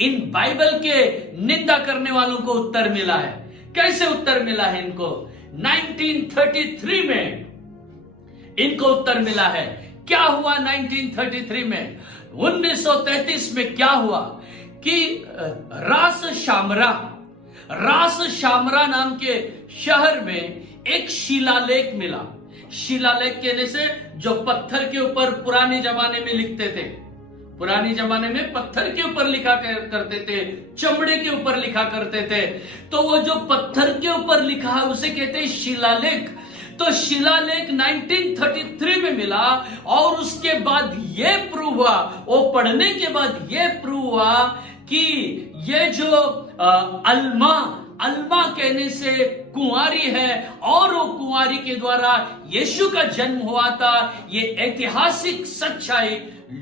इन बाइबल के निंदा करने वालों को उत्तर मिला है। कैसे उत्तर मिला है इनको? 1933 में इनको उत्तर मिला है। क्या हुआ 1933 में, 1933 में क्या हुआ कि रास शामरा नाम के शहर में एक शिलालेख मिला। शिलालेख कहने से जो पत्थर के ऊपर पुराने जमाने में लिखते थे, पुराने जमाने में पत्थर के ऊपर लिखा करते थे, चमड़े के ऊपर लिखा करते थे, तो वो जो पत्थर के ऊपर लिखा है उसे कहते हैं शिलालेख। तो शिलालेख 1933 में मिला और उसके बाद ये प्रूव हुआ, वो पढ़ने के बाद ये प्रूव हुआ कि ये जो अल्मा कहने से कुंवारी है और वो कुंवारी के द्वारा यीशु का जन्म हुआ था। ये ऐतिहासिक सच्चाई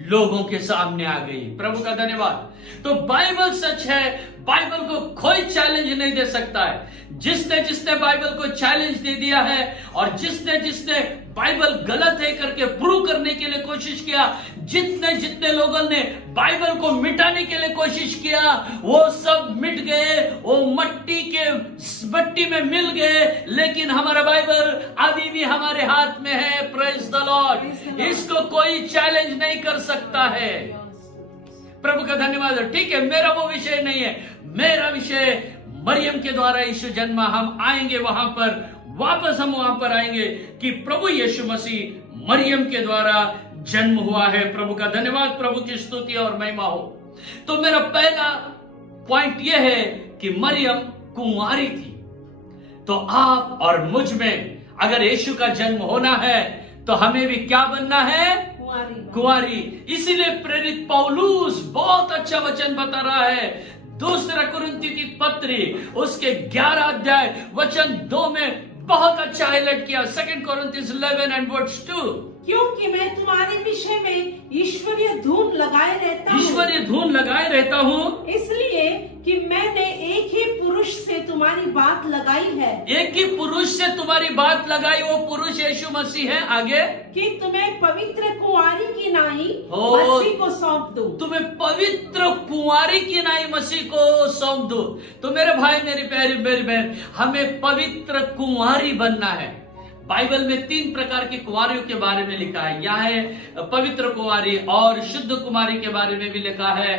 लोगों के सामने आ गई। प्रभु का धन्यवाद। तो बाइबल सच है, बाइबल को कोई चैलेंज नहीं दे सकता है। जिसने बाइबल को चैलेंज दे दिया है और जिसने बाइबल गलत है करके प्रूव करने के लिए कोशिश किया, जितने लोगों ने बाइबल को मिटाने के लिए कोशिश किया, वो सब मिट गए, वो मट्टी में मिल गए। लेकिन हमारा बाइबल अभी भी हमारे हाथ में है। Praise the Lord. इसको कोई चैलेंज नहीं कर सकता है। प्रभु का धन्यवाद। ठीक है, मेरा वो विषय नहीं है। मेरा विषय मरियम के द्वारा यीशु जन्मा। हम आएंगे वहां पर, वापस हम वहां पर आएंगे कि प्रभु यीशु मसीह मरियम के द्वारा जन्म हुआ है। प्रभु का धन्यवाद, प्रभु की स्तुति और महिमा हो। तो मेरा पहला पॉइंट यह है कि मरियम कुंवारी थी। तो आप और मुझ में अगर यीशु का जन्म होना है तो हमें भी क्या बनना है? कुंवारी। इसीलिए प्रेरित पौलुस बहुत अच्छा वचन बता रहा है। दूसरा कुरिन्थियों की पत्री उसके 11 अध्याय वचन 2 में बहुत अच्छा हाईलाइट किया। 2 Corinthians 11 and verse 2। क्योंकि मैं तुम्हारे विषय में ईश्वरीय धूम लगाए रहता हूँ, इसलिए कि मैंने एक ही पुरुष से तुम्हारी बात लगाई है। एक ही पुरुष से तुम्हारी बात लगाई, वो पुरुष यीशु मसीह है। आगे कि तुम्हें पवित्र कुंवारी की नाई मसीह को सौंप दूं। तुम्हें पवित्र कुंवारी की नाई मसीह को सौंप दूं। तो मेरे भाई, मेरी प्यारी मेरी बहन, हमें पवित्र कुंवारी बनना है। बाइबल में 3 प्रकार की कुंवारियों के बारे में लिखा है। यह है पवित्र कुंवारी, और शुद्ध कुमारी के बारे में भी लिखा है,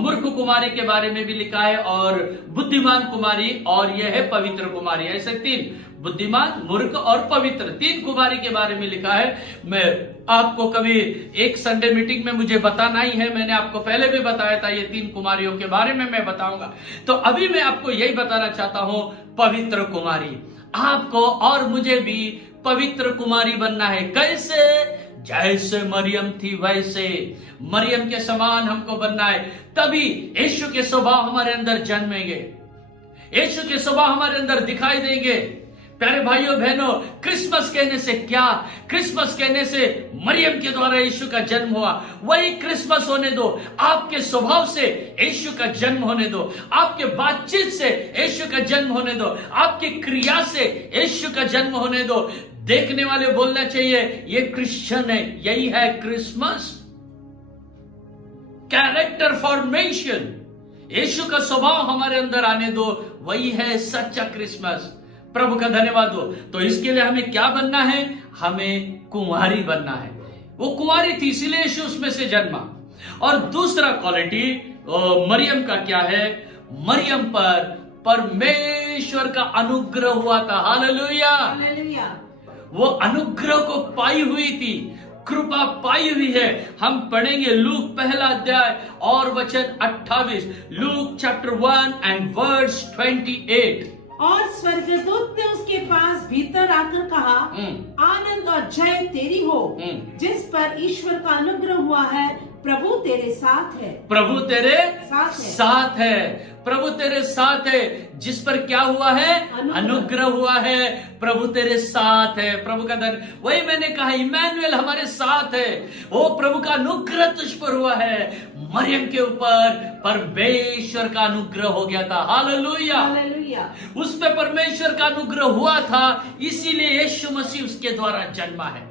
मूर्ख कुमारी के बारे में भी लिखा है, और बुद्धिमान कुमारी, और यह है पवित्र कुमारी। ऐसे 3, बुद्धिमान, मूर्ख और पवित्र, 3 कुमारी के बारे में लिखा है। मैं आपको कभी एक संडे मीटिंग में मुझे बताना ही है। मैंने आपको पहले भी बताया था, ये 3 कुमारियों के बारे में मैं बताऊंगा। तो अभी मैं आपको यही बताना चाहता हूं, पवित्र कुमारी। आपको और मुझे भी पवित्र कुमारी बनना है। कैसे? जैसे मरियम थी वैसे मरियम के समान हमको बनना है। तभी यीशु के स्वभाव हमारे अंदर जन्मेंगे, यीशु के स्वभाव हमारे अंदर दिखाई देंगे। प्यारे भाइयों बहनों, क्रिसमस कहने से क्या? क्रिसमस कहने से मरियम के द्वारा यीशु का जन्म हुआ, वही क्रिसमस होने दो। आपके स्वभाव से यीशु का जन्म होने दो, आपके बातचीत से यीशु का जन्म होने दो, आपकी क्रिया से यीशु का जन्म होने दो। देखने वाले बोलना चाहिए, ये क्रिश्चियन है। यही है क्रिसमस। कैरेक्टर फॉर्मेशन, यीशु का स्वभाव हमारे अंदर आने दो, वही है सच्चा क्रिसमस। प्रभु का धन्यवाद हो। तो इसके लिए हमें क्या बनना है? हमें कुंवारी बनना है। वो कुंवारी थी, इसलिए यीशु उसमें से जन्मा। और दूसरा क्वालिटी मरियम का क्या है? मरियम पर परमेश्वर का अनुग्रह हुआ था। Hallelujah, hallelujah. वो अनुग्रह को पाई हुई थी, कृपा पाई हुई है। हम पढ़ेंगे लूक 1 अध्याय और वचन 28, लूक चैप्टर 1 and verse 28। और स्वर्गदूत ने उसके पास भीतर आकर कहा, आनंद और जय तेरी हो, जिस पर ईश्वर का अनुग्रह हुआ है, प्रभु तेरे साथ है। प्रभु तेरे साथ है। प्रभु तेरे साथ है। जिस पर क्या हुआ है? अनुग्रह हुआ है। प्रभु तेरे साथ है। प्रभु का धन, वही मैंने कहा, इमैनुएल हमारे साथ है। वो प्रभु का अनुग्रह तुझ पर हुआ है। मरियम के ऊपर परमेश्वर का अनुग्रह हो गया था। Hallelujah, hallelujah. उस पर परमेश्वर का अनुग्रह हुआ था, इसीलिए यीशु मसीह उसके द्वारा जन्मा है।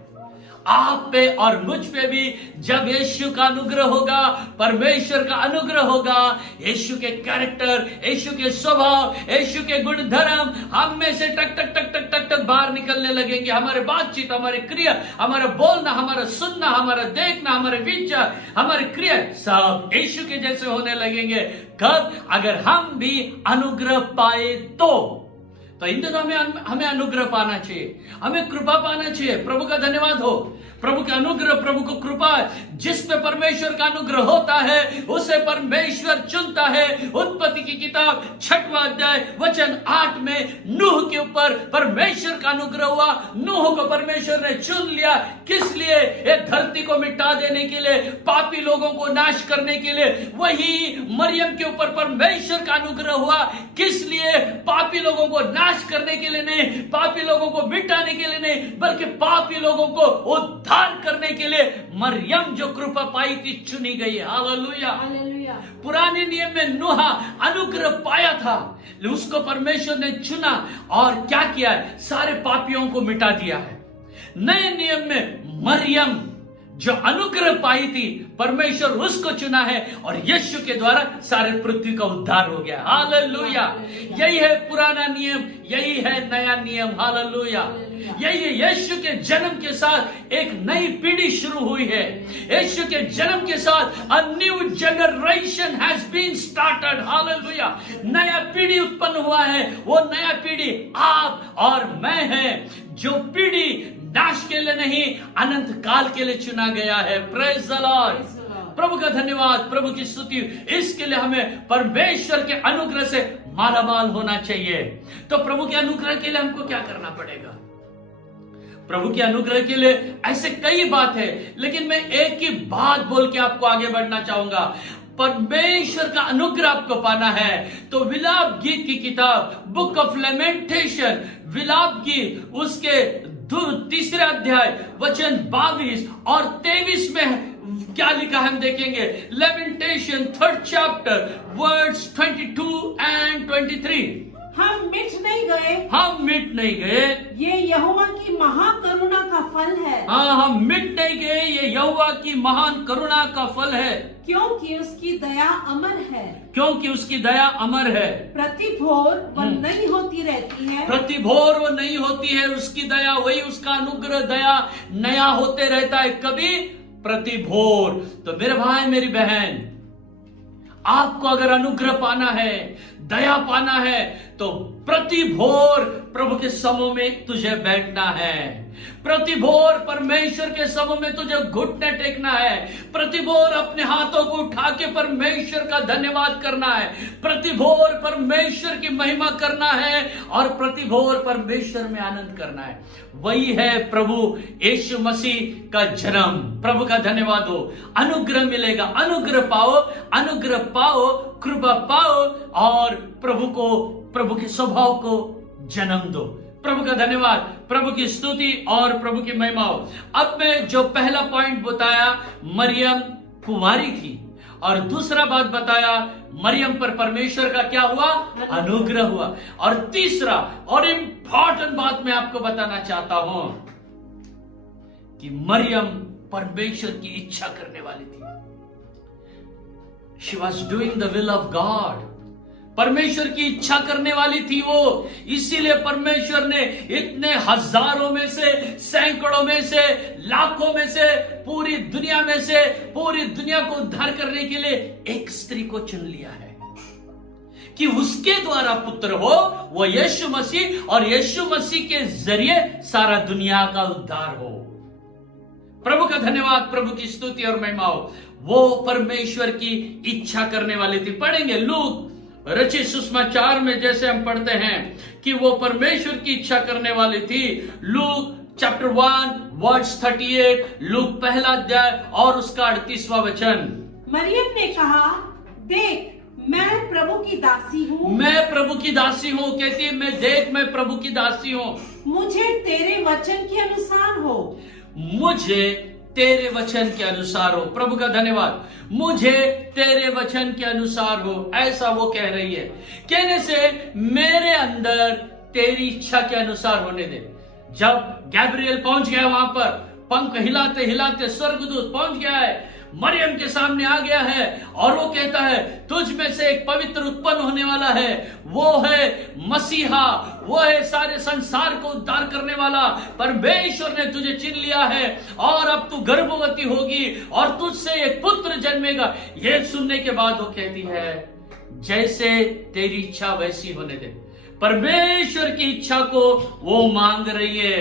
आप पे और मुझ पे भी जब यीशु का अनुग्रह होगा, परमेश्वर का अनुग्रह होगा, यीशु के कैरेक्टर, यीशु के स्वभाव, यीशु के गुण धर्म हम में से टक टक टक टक टक टक बाहर निकलने लगेंगे। हमारे बातचीत, हमारे क्रिया, हमारा बोलना, हमारा सुनना, हमारा देखना, हमारे विचार, हमारी क्रिया सब यीशु के जैसे होने लगेंगे। कब? अगर हम भी अनुग्रह पाए तो इन दिनों हमें अनुग्रह पाना चाहिए, हमें कृपा पाना चाहिए। प्रभु का धन्यवाद हो, प्रभु का अनुग्रह, प्रभु को कृपा। जिस पे परमेश्वर का अनुग्रह होता है उसे परमेश्वर चुनता है। उत्पत्ति की किताब 6वां अध्याय वचन 8 में नूह के ऊपर परमेश्वर का अनुग्रह हुआ। नूह को परमेश्वर ने चुन लिया। किस लिए? एक धरती को मिटा देने के लिए, पापी लोगों को नाश करने के लिए। वही मरियम के ऊपर परमेश्वर का अनुग्रह हुआ। किस लिए? पापी लोगों को नाश करने के लिए नहीं, पापी लोगों को मिटाने के लिए नहीं, बल्कि पापी लोगों को उद्धार करने के लिए मरियम जो कृपा पाई थी चुनी गई। हालेलुया। पुराने नियम में नूह अनुग्रह पाया था, उसको परमेश्वर ने चुना और क्या किया है? सारे पापियों को मिटा दिया है। नए नियम में मरियम जो अनुग्रह पाई थी, परमेश्वर उसको चुना है और यीशु के द्वारा सारे पृथ्वी का उद्धार हो गया। हालेलुया। यही है पुराना नियम, यही है नया नियम। हालेलुया। यही है यीशु के जन्म के साथ एक नई पीढ़ी शुरू हुई है। यीशु के जन्म के साथ a new generation has been started. Hallelujah. नया पीढ़ी उत्पन्न हुआ है। वो नया पीढ़ी आप और मैं है, जो पीढ़ी नाश के लिए नहीं, अनंत काल के लिए चुना गया है। Praise the Lord. प्रभु का धन्यवाद, प्रभु की स्तुति। इसके लिए हमें परमेश्वर के अनुग्रह से मालामाल होना चाहिए। तो प्रभु के अनुग्रह के लिए हमको क्या करना पड़ेगा? प्रभु के अनुग्रह के लिए ऐसे कई बात है, लेकिन मैं एक ही बात बोल के आपको आगे बढ़ना चाहूंगा। परमेश्वर का अनुग्रह आपको पाना है तो विलाप गीत की किताब बुक ऑफ लेमेंटेशन, विलाप गीत उसके 3 अध्याय वचन 22 और 23 में क्या लिखा हम देखेंगे। Lamentation 3rd chapter words 22 and 23। हम मिट नहीं गए, हम मिट नहीं गए, ये यहोवा की महाकरुणा का फल है। हाँ, हम मिट नहीं गए, ये यहोवा की महान करुणा का फल है। क्योंकि उसकी दया अमर है, क्योंकि उसकी दया अमर है। प्रति भोर वह नई होती रहती है, प्रति भोर वो नई होती है। उसकी दया, वही उसका अनुग्रह, दया नया होते रहता है। कभी? प्रति भोर। तो मेरे भाई मेरी बहन, आपको अगर अनुग्रह पाना है, दया पाना है, तो प्रति भोर प्रभु के समूह में तुझे बैठना है। प्रति भोर परमेश्वर के समूह में तुझे घुटने टेकना है। प्रति भोर अपने हाथों को उठा के परमेश्वर का धन्यवाद करना है। प्रति भोर परमेश्वर की महिमा करना है और प्रति भोर परमेश्वर में आनंद करना है। वही है प्रभु यीशु मसीह का जन्म। प्रभु का धन्यवाद हो। अनुग्रह मिलेगा, अनुग्रह पाओ, अनुग्रह पाओ, कृपा पाओ और प्रभु के स्वभाव को जन्म दो। प्रभु का धन्यवाद, प्रभु की स्तुति और प्रभु की महिमा हो। अब मैं जो पहला पॉइंट बताया, मरियम कुंवारी थी, और दूसरा बात बताया, मरियम पर परमेश्वर का क्या हुआ? अनुग्रह हुआ। और तीसरा और इंपॉर्टेंट बात मैं आपको बताना चाहता हूं कि मरियम परमेश्वर की इच्छा करने वाली थी। She was doing the will of God. परमेश्वर की इच्छा करने वाली थी वो। इसीलिए परमेश्वर ने इतने हजारों में से, सैकड़ों में से, लाखों में से, पूरी दुनिया में से पूरी दुनिया को उद्धार करने के लिए एक स्त्री को चुन लिया है कि उसके द्वारा पुत्र हो, वो यीशु मसीह, और यीशु मसीह के जरिए सारा दुनिया का उद्धार हो। प्रभु का धन्यवाद, प्रभु की स्तुति और महिमा हो। वो परमेश्वर की इच्छा करने वाली थी। पढ़ेंगे लूक रचित सुसमाचार में, जैसे हम पढ़ते हैं कि वो परमेश्वर की इच्छा करने वाली थी। लूक चैप्टर 1 वर्स 38, लूक पहला अध्याय और उसका 38वां वचन। मरियम ने कहा, देख मैं प्रभु की दासी हूँ। मैं प्रभु की दासी हूँ। कहती है, मैं प्रभु की दासी हूँ। मुझे तेरे वचन के अनुसार हो। मुझे तेरे वचन के अनुसार हो। प्रभु का धन्यवाद। मुझे तेरे वचन के अनुसार हो, ऐसा वो कह रही है। कहने से मेरे अंदर तेरी इच्छा के अनुसार होने दे। जब गैब्रिएल पहुंच गया वहां पर, पंख हिलाते हिलाते स्वर्गदूत पहुंच गया है, मरियम के सामने आ गया है और वो कहता है तुझ में से एक पवित्र उत्पन्न होने वाला है, वो है मसीहा, वो है सारे संसार को उद्धार करने वाला। परमेश्वर ने तुझे चुन लिया है और अब तू गर्भवती होगी और तुझसे एक पुत्र जन्मेगा। ये सुनने के बाद वो कहती है जैसे तेरी इच्छा वैसी होने दे। परमेश्वर की इच्छा को वो मांग रही है।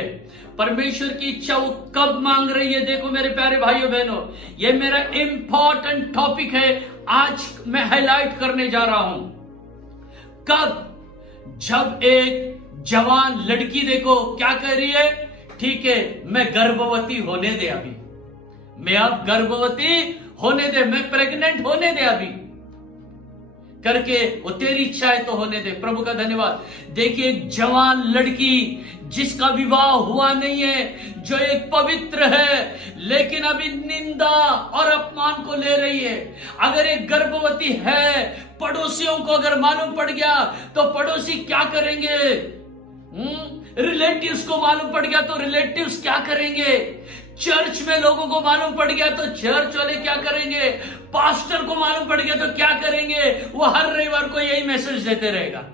परमेश्वर की इच्छा वो कब मांग रही है? देखो मेरे प्यारे भाइयों बहनों, ये मेरा इंपॉर्टेंट टॉपिक है, आज मैं हाईलाइट करने जा रहा हूं। कब? जब एक जवान लड़की देखो क्या कर रही है, ठीक है मैं गर्भवती होने दे, अभी मैं अब गर्भवती होने दे, मैं प्रेग्नेंट होने दे अभी करके, वो तेरी इच्छा है तो होने दे। प्रभु का धन्यवाद। देखिए एक जवान लड़की जिसका विवाह हुआ नहीं है, जो एक पवित्र है लेकिन अभी निंदा और अपमान को ले रही है। अगर एक गर्भवती है, पड़ोसियों को अगर मालूम पड़ गया तो पड़ोसी क्या करेंगे? रिलेटिव्स को मालूम पड़ गया तो रिलेटिव्स क्या करेंगे? चर्च में लोगों को मालूम पड़ गया तो चर्च वाले क्या करेंगे? पास्टर को मालूम पड़ गया तो क्या करेंगे? वो हर रविवार को यही मैसेज देते रहेगा।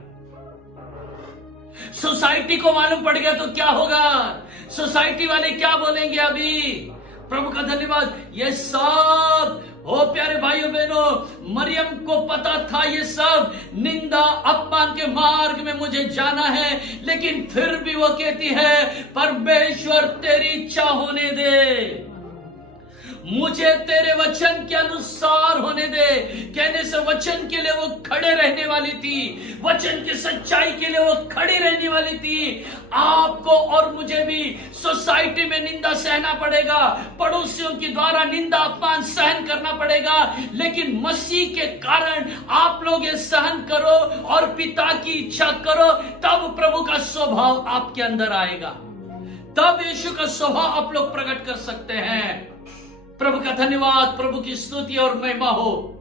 सोसाइटी को मालूम पड़ गया तो क्या होगा? सोसाइटी वाले क्या बोलेंगे अभी? प्रभु का धन्यवाद। ये सब ओ प्यारे भाइयों बहनों, मरियम को पता था ये सब निंदा अपमान के मार्ग में मुझे जाना है, लेकिन फिर भी वो कहती है परमेश्वर तेरी इच्छा होने दे, मुझे तेरे वचन के अनुसार होने दे। कहने से वचन के लिए वो खड़े रहने वाली थी, वचन की सच्चाई के लिए वो खड़ी रहने वाली थी। आपको और मुझे भी सोसाइटी में निंदा सहना पड़ेगा, पड़ोसियों के द्वारा निंदा अपमान सहन करना पड़ेगा, लेकिन मसीह के कारण आप लोग ये सहन करो और पिता की इच्छा करो, तब प्रभु का स्वभाव आपके अंदर आएगा, तब यीशु का स्वभाव आप लोग प्रकट कर सकते हैं। प्रभु का धन्यवाद, प्रभु की स्तुति और महिमा हो।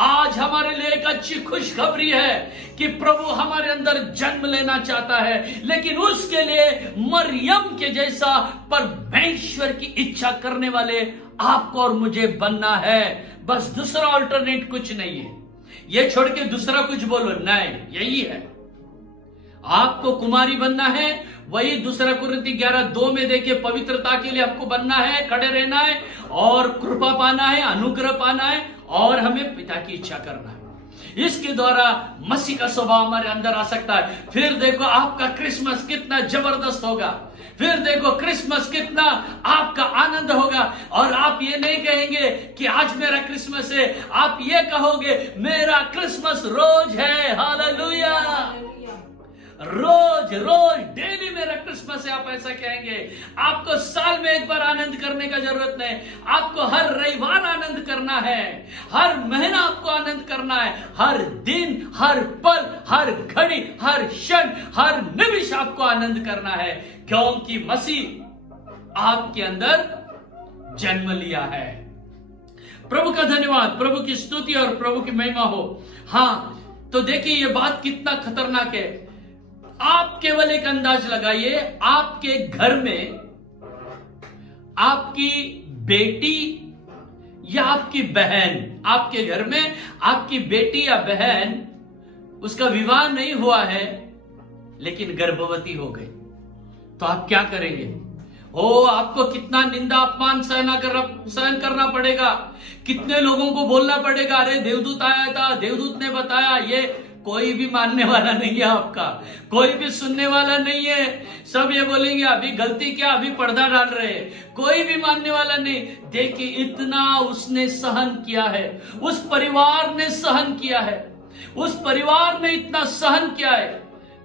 आज हमारे लिए एक अच्छी खुशखबरी है कि प्रभु हमारे अंदर जन्म लेना चाहता है, लेकिन उसके लिए मरियम के जैसा परमेश्वर की इच्छा करने वाले आपको और मुझे बनना है। बस दूसरा अल्टरनेट कुछ नहीं है, ये छोड़ के दूसरा कुछ बोलो नहीं, यही है। आपको कुमारी बनना है, वही दूसरा कुरिन्थी 11:2 में देखिए, पवित्रता के लिए आपको बनना है, खड़े रहना है और कृपा पाना है, अनुग्रह पाना है और हमें पिता की इच्छा करना है। इसके द्वारा मसीह का स्वभाव हमारे अंदर आ सकता है। फिर देखो आपका क्रिसमस कितना जबरदस्त होगा, फिर देखो क्रिसमस कितना आपका आनंद होगा। और आप ये नहीं कहेंगे कि आज मेरा क्रिसमस है, आप ये कहोगे मेरा क्रिसमस रोज है। हालेलुया, रोज रोज डेली मेरा क्रिसमस है, आप ऐसा कहेंगे। आपको साल में एक बार आनंद करने का जरूरत नहीं, आपको हर रविवार आनंद करना है, हर महीना आपको आनंद करना है, हर दिन, हर पल, हर घड़ी, हर क्षण, हर निमिष आपको आनंद करना है, क्योंकि मसीह आपके अंदर जन्म लिया है। प्रभु का धन्यवाद, प्रभु की स्तुति और प्रभु की महिमा हो। हाँ, तो देखिए ये बात कितना खतरनाक है। आप केवल एक अंदाज लगाइए, आपके घर में आपकी बेटी या आपकी बहन, आपके घर में आपकी बेटी या बहन, उसका विवाह नहीं हुआ है लेकिन गर्भवती हो गई, तो आप क्या करेंगे? आपको कितना निंदा अपमान सहन करना पड़ेगा, कितने लोगों को बोलना पड़ेगा, अरे देवदूत आया था, देवदूत ने बताया। ये कोई भी मानने वाला नहीं है, आपका कोई भी सुनने वाला नहीं है। सब ये बोलेंगे अभी गलती क्या, अभी पर्दा डाल रहे हैं, कोई भी मानने वाला नहीं। देखिए इतना उसने सहन किया है, उस परिवार ने सहन किया है, उस परिवार ने इतना सहन किया है।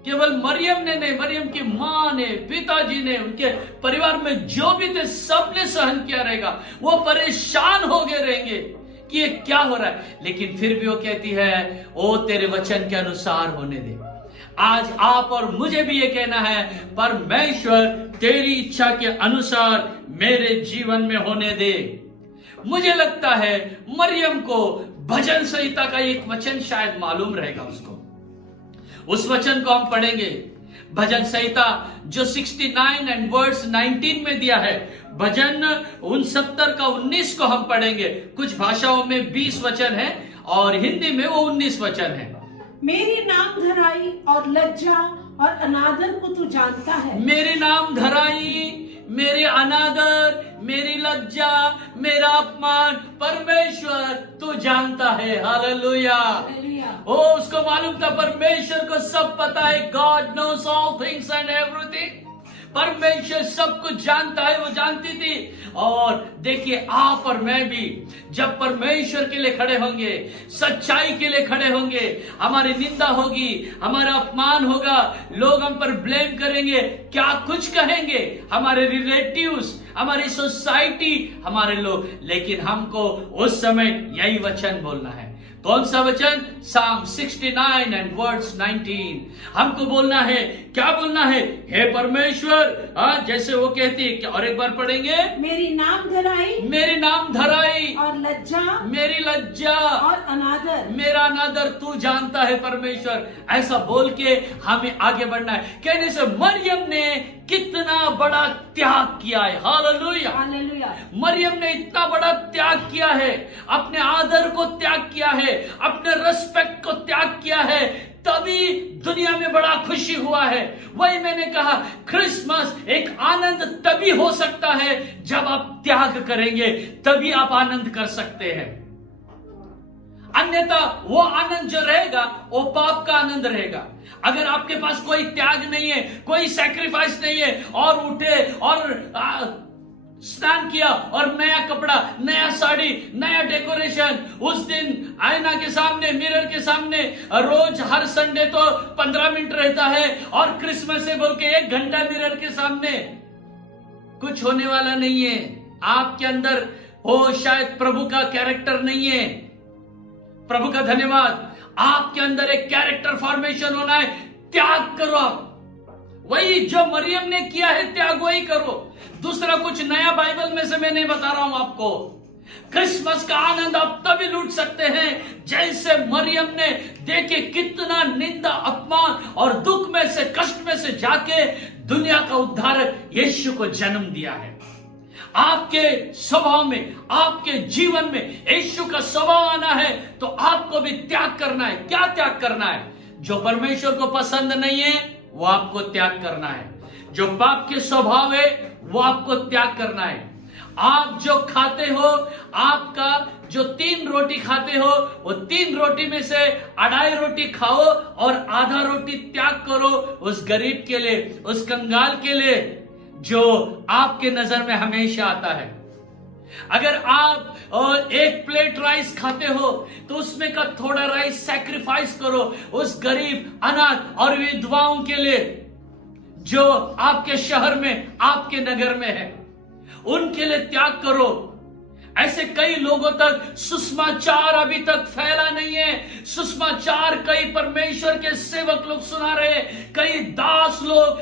केवल मरियम ने नहीं, मरियम की माँ ने, पिताजी ने, उनके परिवार में जो भी थे सब ने सहन किया रहेगा। वो परेशान हो गए रहेंगे कि ये क्या हो रहा है, लेकिन फिर भी वो कहती है ओ तेरे वचन के अनुसार होने दे। आज आप और मुझे भी ये कहना है परमेश्वर तेरी इच्छा के अनुसार मेरे जीवन में होने दे। मुझे लगता है मरियम को भजन संहिता का एक वचन शायद मालूम रहेगा उसको, उस वचन को हम पढ़ेंगे। भजन संहिता जो 69 एंड वर्स 19 में दिया है, भजन 69 का 19 को हम पढ़ेंगे। कुछ भाषाओं में 20 वचन है और हिंदी में वो 19 वचन है। मेरी नाम धराई और लज्जा और अनादर को तू जानता है। मेरी नाम धराई, मेरे अनादर, मेरी लज्जा, मेरा अपमान परमेश्वर तू जानता है। हालेलुया। ओ, उसको मालूम था, परमेश्वर को सब पता है। God knows all things and everything. परमेश्वर सब कुछ जानता है, वो जानती थी। और देखिए, आप और मैं भी जब परमेश्वर के लिए खड़े होंगे, सच्चाई के लिए खड़े होंगे, हमारी निंदा होगी, हमारा अपमान होगा, लोग हम पर ब्लेम करेंगे, क्या कुछ कहेंगे, हमारे रिलेटिव्स, हमारी सोसाइटी, हमारे लोग, लेकिन हमको उस समय यही वचन बोलना है। कौन सा वचन? Psalm 69 and verse 19। हमको बोलना है, क्या बोलना है? हे परमेश्वर, जैसे वो कहती है, और एक बार पढ़ेंगे, मेरी नाम धराई, मेरी नाम धराई और लज्जा, मेरी लज्जा और अनादर, मेरा अनादर तू जानता है परमेश्वर। ऐसा बोल के हमें आगे बढ़ना है। कहने से मरियम ने कितना बड़ा त्याग किया है। हालेलुया। हालेलुया। मरियम ने इतना बड़ा त्याग किया है, अपने आदर को त्याग किया है, अपने रिस्पेक्ट को त्याग किया है, तभी दुनिया में बड़ा खुशी हुआ है। वही मैंने कहा, क्रिसमस एक आनंद तभी हो सकता है जब आप त्याग करेंगे, तभी आप आनंद कर सकते हैं। अन्यथा वो आनंद जो रहेगा वो पाप का आनंद रहेगा। अगर आपके पास कोई त्याग नहीं है, कोई सैक्रिफाइस नहीं है, और उठे और स्नान किया और नया कपड़ा, नया साड़ी, नया डेकोरेशन, उस दिन आईना के सामने, मिरर के सामने, रोज हर संडे तो 15 मिनट रहता है, और क्रिसमस से बोल के 1 घंटा मिरर के सामने, कुछ होने वाला नहीं है। आपके अंदर वो शायद प्रभु का कैरेक्टर नहीं है। प्रभु का धन्यवाद। आपके अंदर एक कैरेक्टर फॉर्मेशन होना है। त्याग करो आप, वही जो मरियम ने किया है, त्याग वही करो। दूसरा कुछ नया बाइबल में से मैं नहीं बता रहा हूं आपको। क्रिसमस का आनंद आप तभी लूट सकते हैं जैसे मरियम ने देखे कितना निंदा, अपमान और दुख में से, कष्ट में से जाके दुनिया का उद्धारक यीशु को जन्म दिया है। आपके स्वभाव में, आपके जीवन में यीशु का स्वभाव आना है तो आपको भी त्याग करना है। क्या त्याग करना है? जो परमेश्वर को पसंद नहीं है वो आपको त्याग करना है। जो पाप के स्वभाव है वो आपको त्याग करना है। आप जो खाते हो, आपका जो 3 रोटी खाते हो, वो 3 रोटी में से 2.5 रोटी खाओ और आधा रोटी त्याग करो उस गरीब के लिए, उस कंगाल के लिए जो आपके नजर में हमेशा आता है। अगर आप 1 प्लेट राइस खाते हो तो उसमें का थोड़ा राइस सैक्रिफाइस करो उस गरीब, अनाथ और विधवाओं के लिए जो आपके शहर में, आपके नगर में है, उनके लिए त्याग करो। ऐसे कई लोगों तक सुसमाचार अभी तक फैला नहीं है। सुसमाचार कई परमेश्वर के सेवक लोग सुना रहे, कई दास लोग,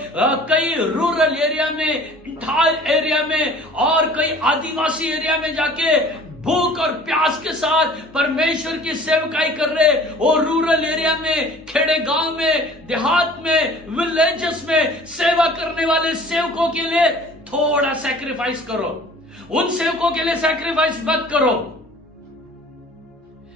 कई रूरल एरिया में, इंटायर एरिया में और कई आदिवासी एरिया में जाके भूख और प्यास के साथ परमेश्वर की सेवकाई कर रहे। और रूरल एरिया में, खेड़े गांव में, देहात में, विलेजेस में सेवा करने वाले सेवकों के लिए थोड़ा सैक्रिफाइस करो। उन सेवकों के लिए सैक्रिफाइस मत करो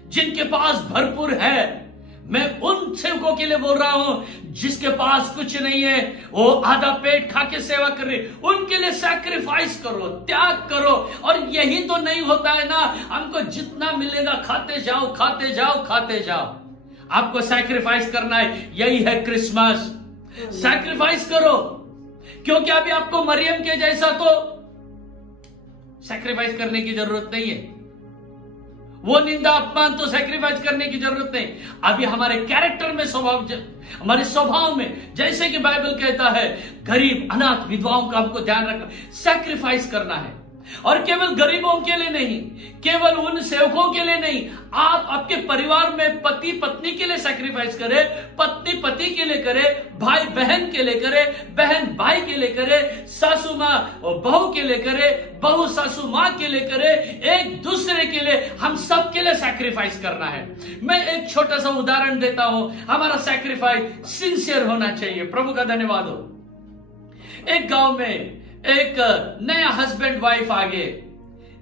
जिनके पास भरपूर है। मैं उन सेवकों के लिए बोल रहा हूं जिसके पास कुछ नहीं है, वो आधा पेट खा के सेवा कर रहे, उनके लिए सैक्रिफाइस करो, त्याग करो। और यही तो नहीं होता है ना, हमको जितना मिलेगा खाते जाओ, खाते जाओ, खाते जाओ। आपको सैक्रिफाइस करना है, यही है क्रिसमस। सैक्रिफाइस करो, क्योंकि अभी आपको मरियम के जैसा तो सैक्रिफाइस करने की जरूरत नहीं है। वो निंदा, अपमान तो सैक्रिफाइस करने की जरूरत नहीं। अभी हमारे कैरेक्टर में, हमारे स्वभाव में, जैसे कि बाइबल कहता है, गरीब, अनाथ, विधवाओं का हमको ध्यान रखना, सैक्रिफाइस करना है। और केवल गरीबों के लिए नहीं, केवल उन सेवकों के लिए नहीं, आप आपके परिवार में पति पत्नी के लिए सैक्रिफाइस करें, पत्नी पति के लिए करे, भाई बहन के लिए करे, बहन भाई के लिए करे, सासू माँ बहू के लिए करे, बहू सासू माँ के लिए करे, एक दूसरे के लिए, हम सब के लिए सैक्रिफाइस करना है। मैं एक छोटा सा उदाहरण देता हूं। हमारा सैक्रिफाइस सिंसियर होना चाहिए। प्रभु का धन्यवाद हो। एक गांव में एक नया हस्बैंड वाइफ आ गए,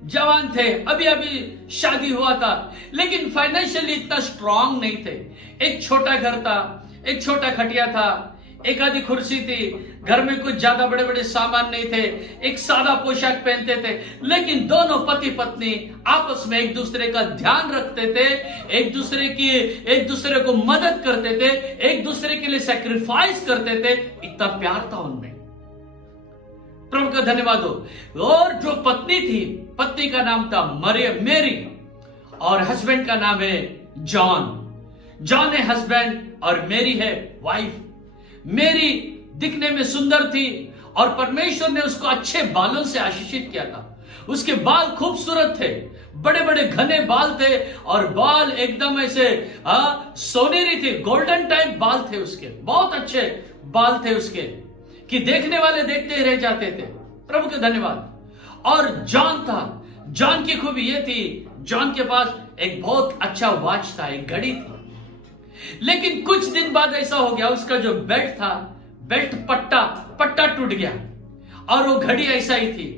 जवान थे, अभी अभी शादी हुआ था, लेकिन फाइनेंशियली इतना स्ट्रांग नहीं थे। एक छोटा घर था, एक छोटा खटिया था, एक आधी कुर्सी थी, घर में कुछ ज्यादा बड़े बड़े सामान नहीं थे, एक सादा पोशाक पहनते थे, लेकिन दोनों पति पत्नी आपस में एक दूसरे का ध्यान रखते थे, एक दूसरे को मदद करते थे, एक दूसरे के लिए सैक्रिफाइस करते थे। इतना प्यार था उनमें। प्रभु का धन्यवाद हो। और जो पत्नी थी, पत्नी का नाम था मेरी, और हस्बैंड का नाम है जॉन। जॉन है हस्बैंड और मेरी है वाइफ। मेरी दिखने में सुंदर थी और परमेश्वर ने उसको अच्छे बालों से आशीषित किया था। उसके बाल खूबसूरत थे, बड़े बड़े घने बाल थे, और बाल एकदम ऐसे सोनेरी थे, गोल्डन टाइप बाल थे उसके, बहुत अच्छे बाल थे उसके कि देखने वाले देखते ही रह जाते थे। प्रभु के धन्यवाद। और जॉन था, जॉन की खूबी यह थी, जॉन के पास एक बहुत अच्छा वॉच था, एक घड़ी थी। लेकिन कुछ दिन बाद ऐसा हो गया, उसका जो बेल्ट था, बेल्ट पट्टा टूट गया, और वो घड़ी ऐसा ही थी।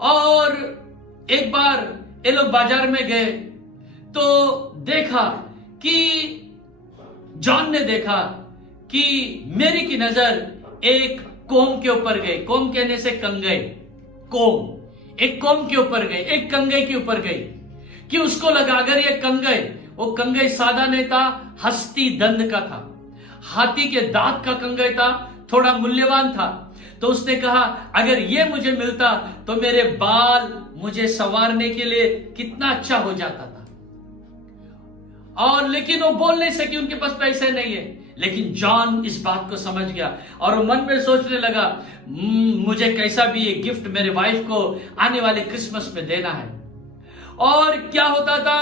और एक बार ये लोग बाजार में गए तो देखा कि जॉन ने देखा कि मेरी की नजर एक कोम के ऊपर गई। कोम कहने से कंघी, कोम, एक कोम के ऊपर गई, एक कंघी के ऊपर गई, कि उसको लगा अगर ये कंघी, वो कंघी सादा नहीं था, हस्ती दंड का था, हाथी के दांत का कंघी था, थोड़ा मूल्यवान था। तो उसने कहा अगर ये मुझे मिलता तो मेरे बाल मुझे संवारने के लिए कितना अच्छा हो जाता था। और लेकिन वो बोल नहीं सकी, उनके पास पैसे नहीं है। लेकिन जॉन इस बात को समझ गया और वो मन में सोचने लगा मुझे कैसा भी ये गिफ्ट मेरे वाइफ को आने वाले क्रिसमस में देना है। और क्या होता था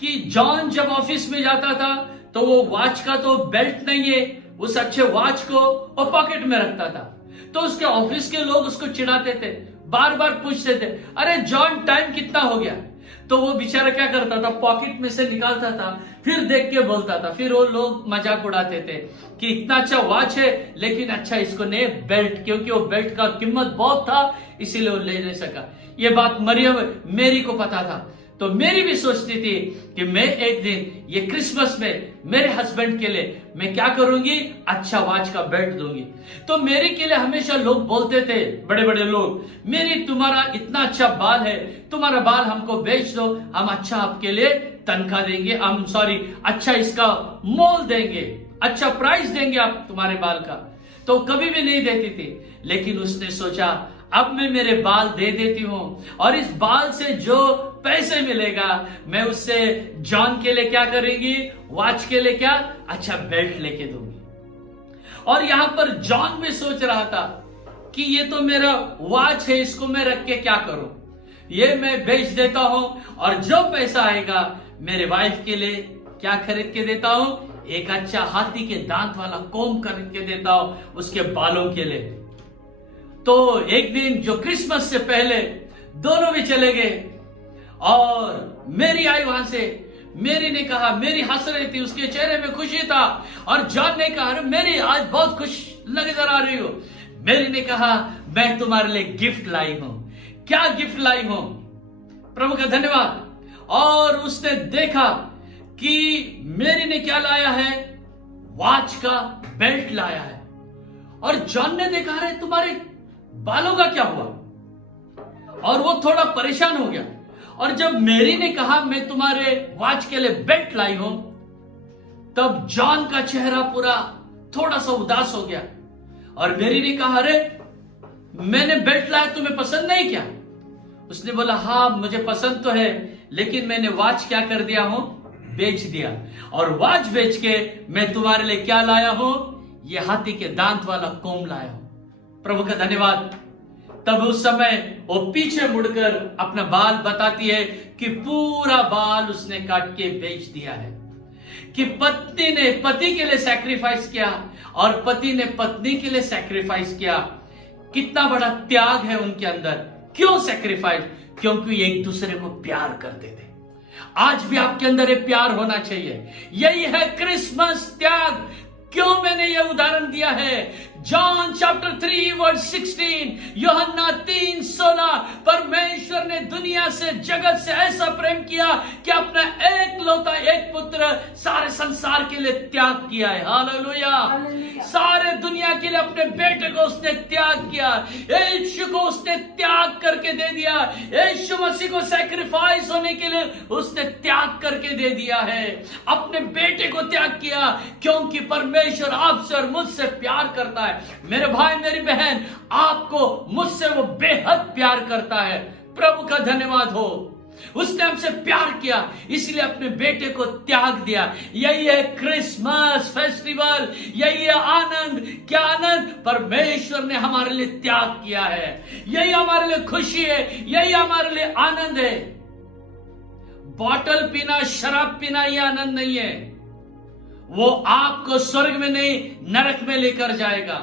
कि जॉन जब ऑफिस में जाता था तो वो वॉच का तो बेल्ट नहीं है, उस अच्छे वॉच को वो पॉकेट में रखता था। तो उसके ऑफिस के लोग उसको चिढ़ाते थे, बार बार पूछते थे अरे जॉन टाइम कितना हो गया। तो वो बेचारा क्या करता था, पॉकेट में से निकालता था, फिर देख के बोलता था। फिर वो लोग मजाक उड़ाते थे कि इतना अच्छा वॉच है लेकिन अच्छा इसको नहीं बेल्ट, क्योंकि वो बेल्ट का कीमत बहुत था इसीलिए वो ले नहीं सका। ये बात मेरी को पता था। तो मेरी भी सोचती थी कि मैं एक दिन ये क्रिसमस में मेरे हस्बैंड के लिए मैं क्या करूंगी, अच्छा वॉच का बेल्ट दूंगी। तो मेरी के लिए हमेशा लोग बोलते थे, बड़े बड़े लोग, मेरी तुम्हारा इतना अच्छा बाल है, तुम्हारा बाल हमको बेच दो, हम अच्छा आपके लिए तनख्वाह देंगे, अच्छा इसका मोल देंगे, अच्छा प्राइस देंगे आप तुम्हारे बाल का। तो कभी भी नहीं देती थी। लेकिन उसने सोचा अब मैं मेरे बाल दे देती हूं और इस बाल से जो पैसे मिलेगा मैं उससे जॉन के लिए क्या करेंगी, वॉच के लिए क्या अच्छा बेल्ट लेके दूंगी। और यहां पर जॉन भी सोच रहा था कि ये तो मेरा वॉच है, इसको मैं रख के क्या करूं, ये मैं बेच देता हूं और जो पैसा आएगा मेरे वाइफ के लिए क्या खरीद के देता हूं, एक अच्छा हाथी के दांत वाला कोम खरीद के देता हूं उसके बालों के लिए। तो एक दिन जो क्रिसमस से पहले दोनों भी चले गए और मेरी आई वहां से। मेरी ने कहा, मेरी हंस रही थी, उसके चेहरे में खुशी था, और जॉन ने कहा मेरी आज बहुत खुश नजर आ रही हो। मेरी ने कहा मैं तुम्हारे लिए गिफ्ट लाई हूं। क्या गिफ्ट लाई हूं? प्रभु का धन्यवाद। और उसने देखा कि मेरी ने क्या लाया है, वॉच का बेल्ट लाया है। और जॉन ने देखा अरे तुम्हारे बालों का क्या हुआ, और वो थोड़ा परेशान हो गया। और जब मेरी ने कहा मैं तुम्हारे वॉच के लिए बेल्ट लाई हूं, तब जॉन का चेहरा पूरा थोड़ा सा उदास हो गया। और मेरी ने कहा अरे मैंने बेल्ट लाया, तुम्हें पसंद नहीं क्या? उसने बोला हाँ मुझे पसंद तो है, लेकिन मैंने वॉच क्या कर दिया हूं, बेच दिया। और वॉच बेच के मैं तुम्हारे लिए क्या लाया हूं, ये हाथी के दांत वाला कोम लाया हूं। प्रभु का धन्यवाद। तब उस समय वो पीछे मुड़कर अपना बाल बताती है कि पूरा बाल उसने काट के बेच दिया है, कि पत्नी ने पति के लिए सैक्रिफाइस किया और पति ने पत्नी के लिए सैक्रिफाइस किया। कितना बड़ा त्याग है उनके अंदर। क्यों सैक्रिफाइस? क्योंकि एक दूसरे को प्यार करते थे। आज भी आपके अंदर ये प्यार होना चाहिए। यही है क्रिसमस, त्याग। क्यों मैंने यह उदाहरण दिया है? जॉन चैप्टर 3 वर्स 16, यूहन्ना 3:16, परमेश्वर ने दुनिया से, जगत से ऐसा प्रेम किया कि अपना एक पुत्र सारे संसार के लिए त्याग किया है। हालेलुया। सारे दुनिया के लिए अपने बेटे को उसने त्याग किया, यीशु को उसने त्याग करके दे दिया, यीशु मसीह को सैक्रिफाइस होने के लिए उसने त्याग करके दे दिया है, अपने बेटे को त्याग किया, क्योंकि परमेश्वर आपसे और मुझसे प्यार करता है। मेरे भाई मेरी बहन, आपको मुझसे वो बेहद प्यार करता है। प्रभु का धन्यवाद हो, उसने हमसे प्यार किया, इसलिए अपने बेटे को त्याग दिया। यही है क्रिसमस फेस्टिवल, यही है आनंद। क्या आनंद? परमेश्वर ने हमारे लिए त्याग किया है। यही हमारे लिए खुशी है, यही हमारे लिए आनंद है। बॉटल पीना, शराब पीना ये आनंद नहीं है। वो आपको स्वर्ग में नहीं, नरक में लेकर जाएगा।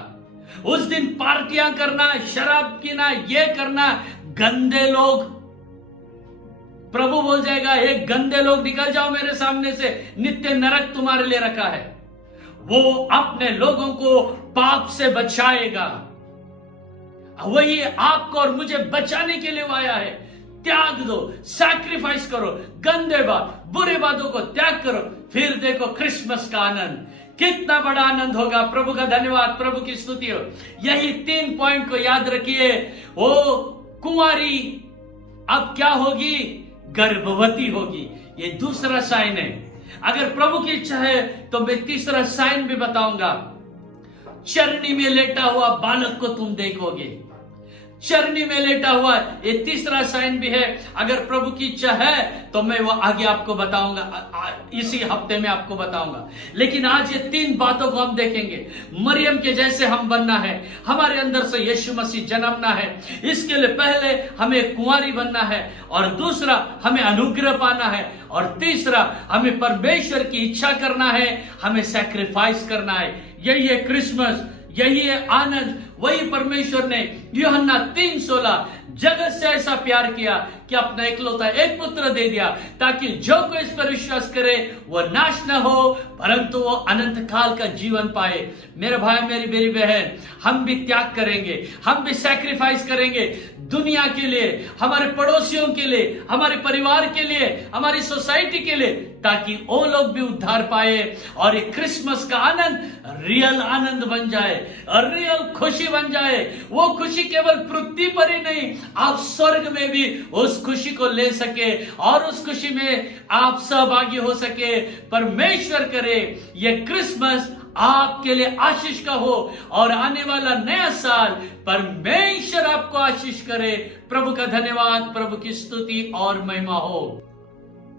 उस दिन पार्टियां करना, शराब पीना, ये करना, गंदे लोग, प्रभु बोल जाएगा, हे गंदे लोग निकल जाओ मेरे सामने से, नित्य नरक तुम्हारे लिए रखा है। वो अपने लोगों को पाप से बचाएगा। वही आपको और मुझे बचाने के लिए वो आया है। त्याग दो, सैक्रिफाइस करो, गंदे बात, बुरे बातों को त्याग करो, फिर देखो क्रिसमस का आनंद कितना बड़ा आनंद होगा। प्रभु का धन्यवाद, प्रभु की स्तुति हो। यही 3 पॉइंट को याद रखिए। वो कुंवारी अब क्या होगी? गर्भवती होगी। ये दूसरा साइन है। अगर प्रभु की इच्छा है तो मैं तीसरा साइन भी बताऊंगा। चरनी में लेटा हुआ बालक को तुम देखोगे। चरनी में लेटा हुआ, ये तीसरा साइन भी है। अगर प्रभु की इच्छा है तो मैं वो आगे आपको बताऊंगा, इसी हफ्ते में आपको बताऊंगा। लेकिन आज ये 3 बातों को हम देखेंगे। मरियम के जैसे हम बनना है, हमारे अंदर से यीशु मसीह जन्मना है। इसके लिए पहले हमें कुंवारी बनना है, और दूसरा हमें अनुग्रह पाना है, और तीसरा हमें परमेश्वर की इच्छा करना है, हमें सैक्रिफाइस करना है। यही है क्रिसमस, यही है आनंद। वही परमेश्वर ने यूहन्ना 3:16 जगत से ऐसा प्यार किया कि अपना इकलौता एक पुत्र दे दिया, ताकि जो कोई इस पर विश्वास करे वो नाश न हो, परंतु वो अनंत काल का जीवन पाए। मेरे भाई मेरी बहन, हम भी त्याग करेंगे, हम भी सैक्रिफाइस करेंगे दुनिया के लिए, हमारे पड़ोसियों के लिए, हमारे परिवार के लिए, हमारी सोसाइटी के लिए, ताकि वो लोग भी उद्धार पाए और एक क्रिसमस का आनंद रियल आनंद बन जाए और रियल खुशी बन जाए। वो खुशी केवल पृथ्वी पर ही नहीं, आप स्वर्ग में भी उस खुशी को ले सके और उस खुशी में आप सहभागी हो सके। परमेश्वर करे ये क्रिसमस आपके लिए आशीष का हो, और आने वाला नया साल परमेश्वर आपको आशीष करे। प्रभु का धन्यवाद, प्रभु की स्तुति और महिमा हो।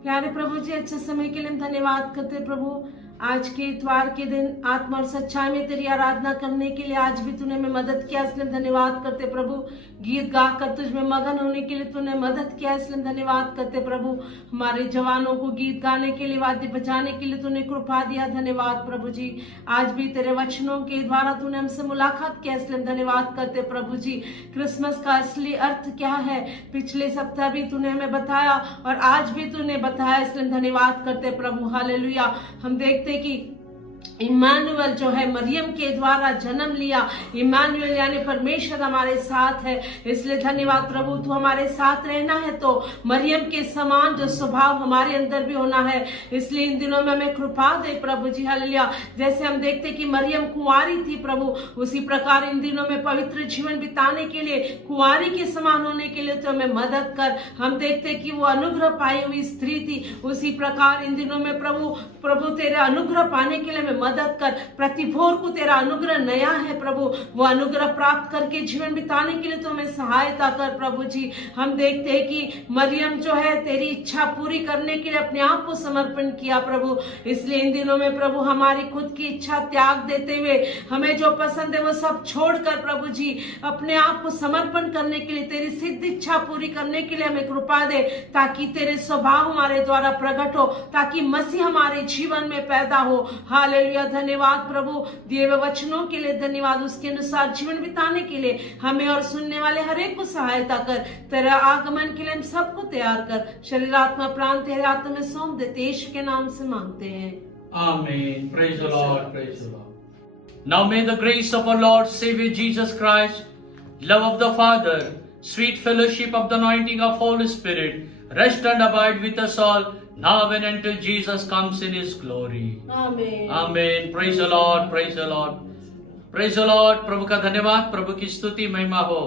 प्यारे प्रभु जी, अच्छे समय के लिए हम धन्यवाद करते प्रभु। आज के इतवार के दिन आत्मा और सच्चाई में तेरी आराधना करने के लिए आज भी तूने हमें मदद किया, इसलिए धन्यवाद करते प्रभु। गीत गाकर तुझ में मगन होने के लिए तूने मदद किया, इसलिए धन्यवाद करते प्रभु। हमारे जवानों को गीत गाने के लिए, वाद्य बजाने के लिए तूने कृपा दिया, धन्यवाद प्रभु जी। आज भी तेरे वचनों के द्वारा तूने हमसे मुलाकात किया, इसलिए धन्यवाद करते प्रभु जी। क्रिसमस का असली अर्थ क्या है पिछले सप्ताह भी तूने हमें बताया और आज भी तूने बताया, इसलिए धन्यवाद करते प्रभु। हालेलुया। हम देखते कि इमानुएल जो है मरियम के द्वारा जन्म लिया। इमानुएल यानी परमेश्वर हमारे साथ है, इसलिए धन्यवाद प्रभु। तू हमारे साथ रहना है तो मरियम के समान जो स्वभाव हमारे अंदर भी होना है, इसलिए इन दिनों में हमें कृपा दे प्रभु जी। हालेलुया। जैसे हम देखते कि मरियम कुंवारी थी प्रभु, उसी प्रकार इन दिनों में पवित्र जीवन बिताने के लिए, कुंवारी के समान होने के लिए तो हमें मदद कर। हम देखते कि वो अनुग्रह पाई हुई स्त्री थी, उसी प्रकार इन दिनों में प्रभु तेरे अनुग्रह पाने के लिए हमें मदद कर। प्रतिभोर को तेरा अनुग्रह नया है प्रभु, वो अनुग्रह प्राप्त करके जीवन बिताने के लिए तो हमें सहायता कर प्रभु जी। हम देखते हैं कि मरियम जो है तेरी इच्छा पूरी करने के लिए अपने आप को समर्पण किया प्रभु, इसलिए इन दिनों में प्रभु हमारी खुद की इच्छा त्याग देते हुए हमें जो पसंद है वो सब छोड़कर प्रभु जी अपने आप को समर्पण करने के लिए, तेरी सिद्ध इच्छा पूरी करने के लिए हमें कृपा दे, ताकि तेरे स्वभाव हमारे द्वारा प्रकट हो, ताकि मसीह हमारे जीवन में पैदा हो। हालेलुया। धन्यवाद प्रभु दिए हुए वचनों के लिए, धन्यवाद उसके अनुसार जीवन बिताने के लिए हमें और सुनने वाले हर एक को सहायता कर। तेरा आगमन के लिए हम सबको तैयार कर। शरीर आत्मा प्राण तेरे हाथ में सौंप देते, यीशु के नाम से मांगते हैं, आमीन। Praise the Lord, praise the Lord. Now may the grace of our Lord Savior Jesus Christ, love of the Father, sweet fellowship of the anointing of Holy Spirit, rest and abide with us all, now and until Jesus comes in His glory. Amen. Amen. Praise the Lord. Praise the Lord. Praise the Lord. प्रभु का धन्यवाद, प्रभु की स्तुति महिमा हो.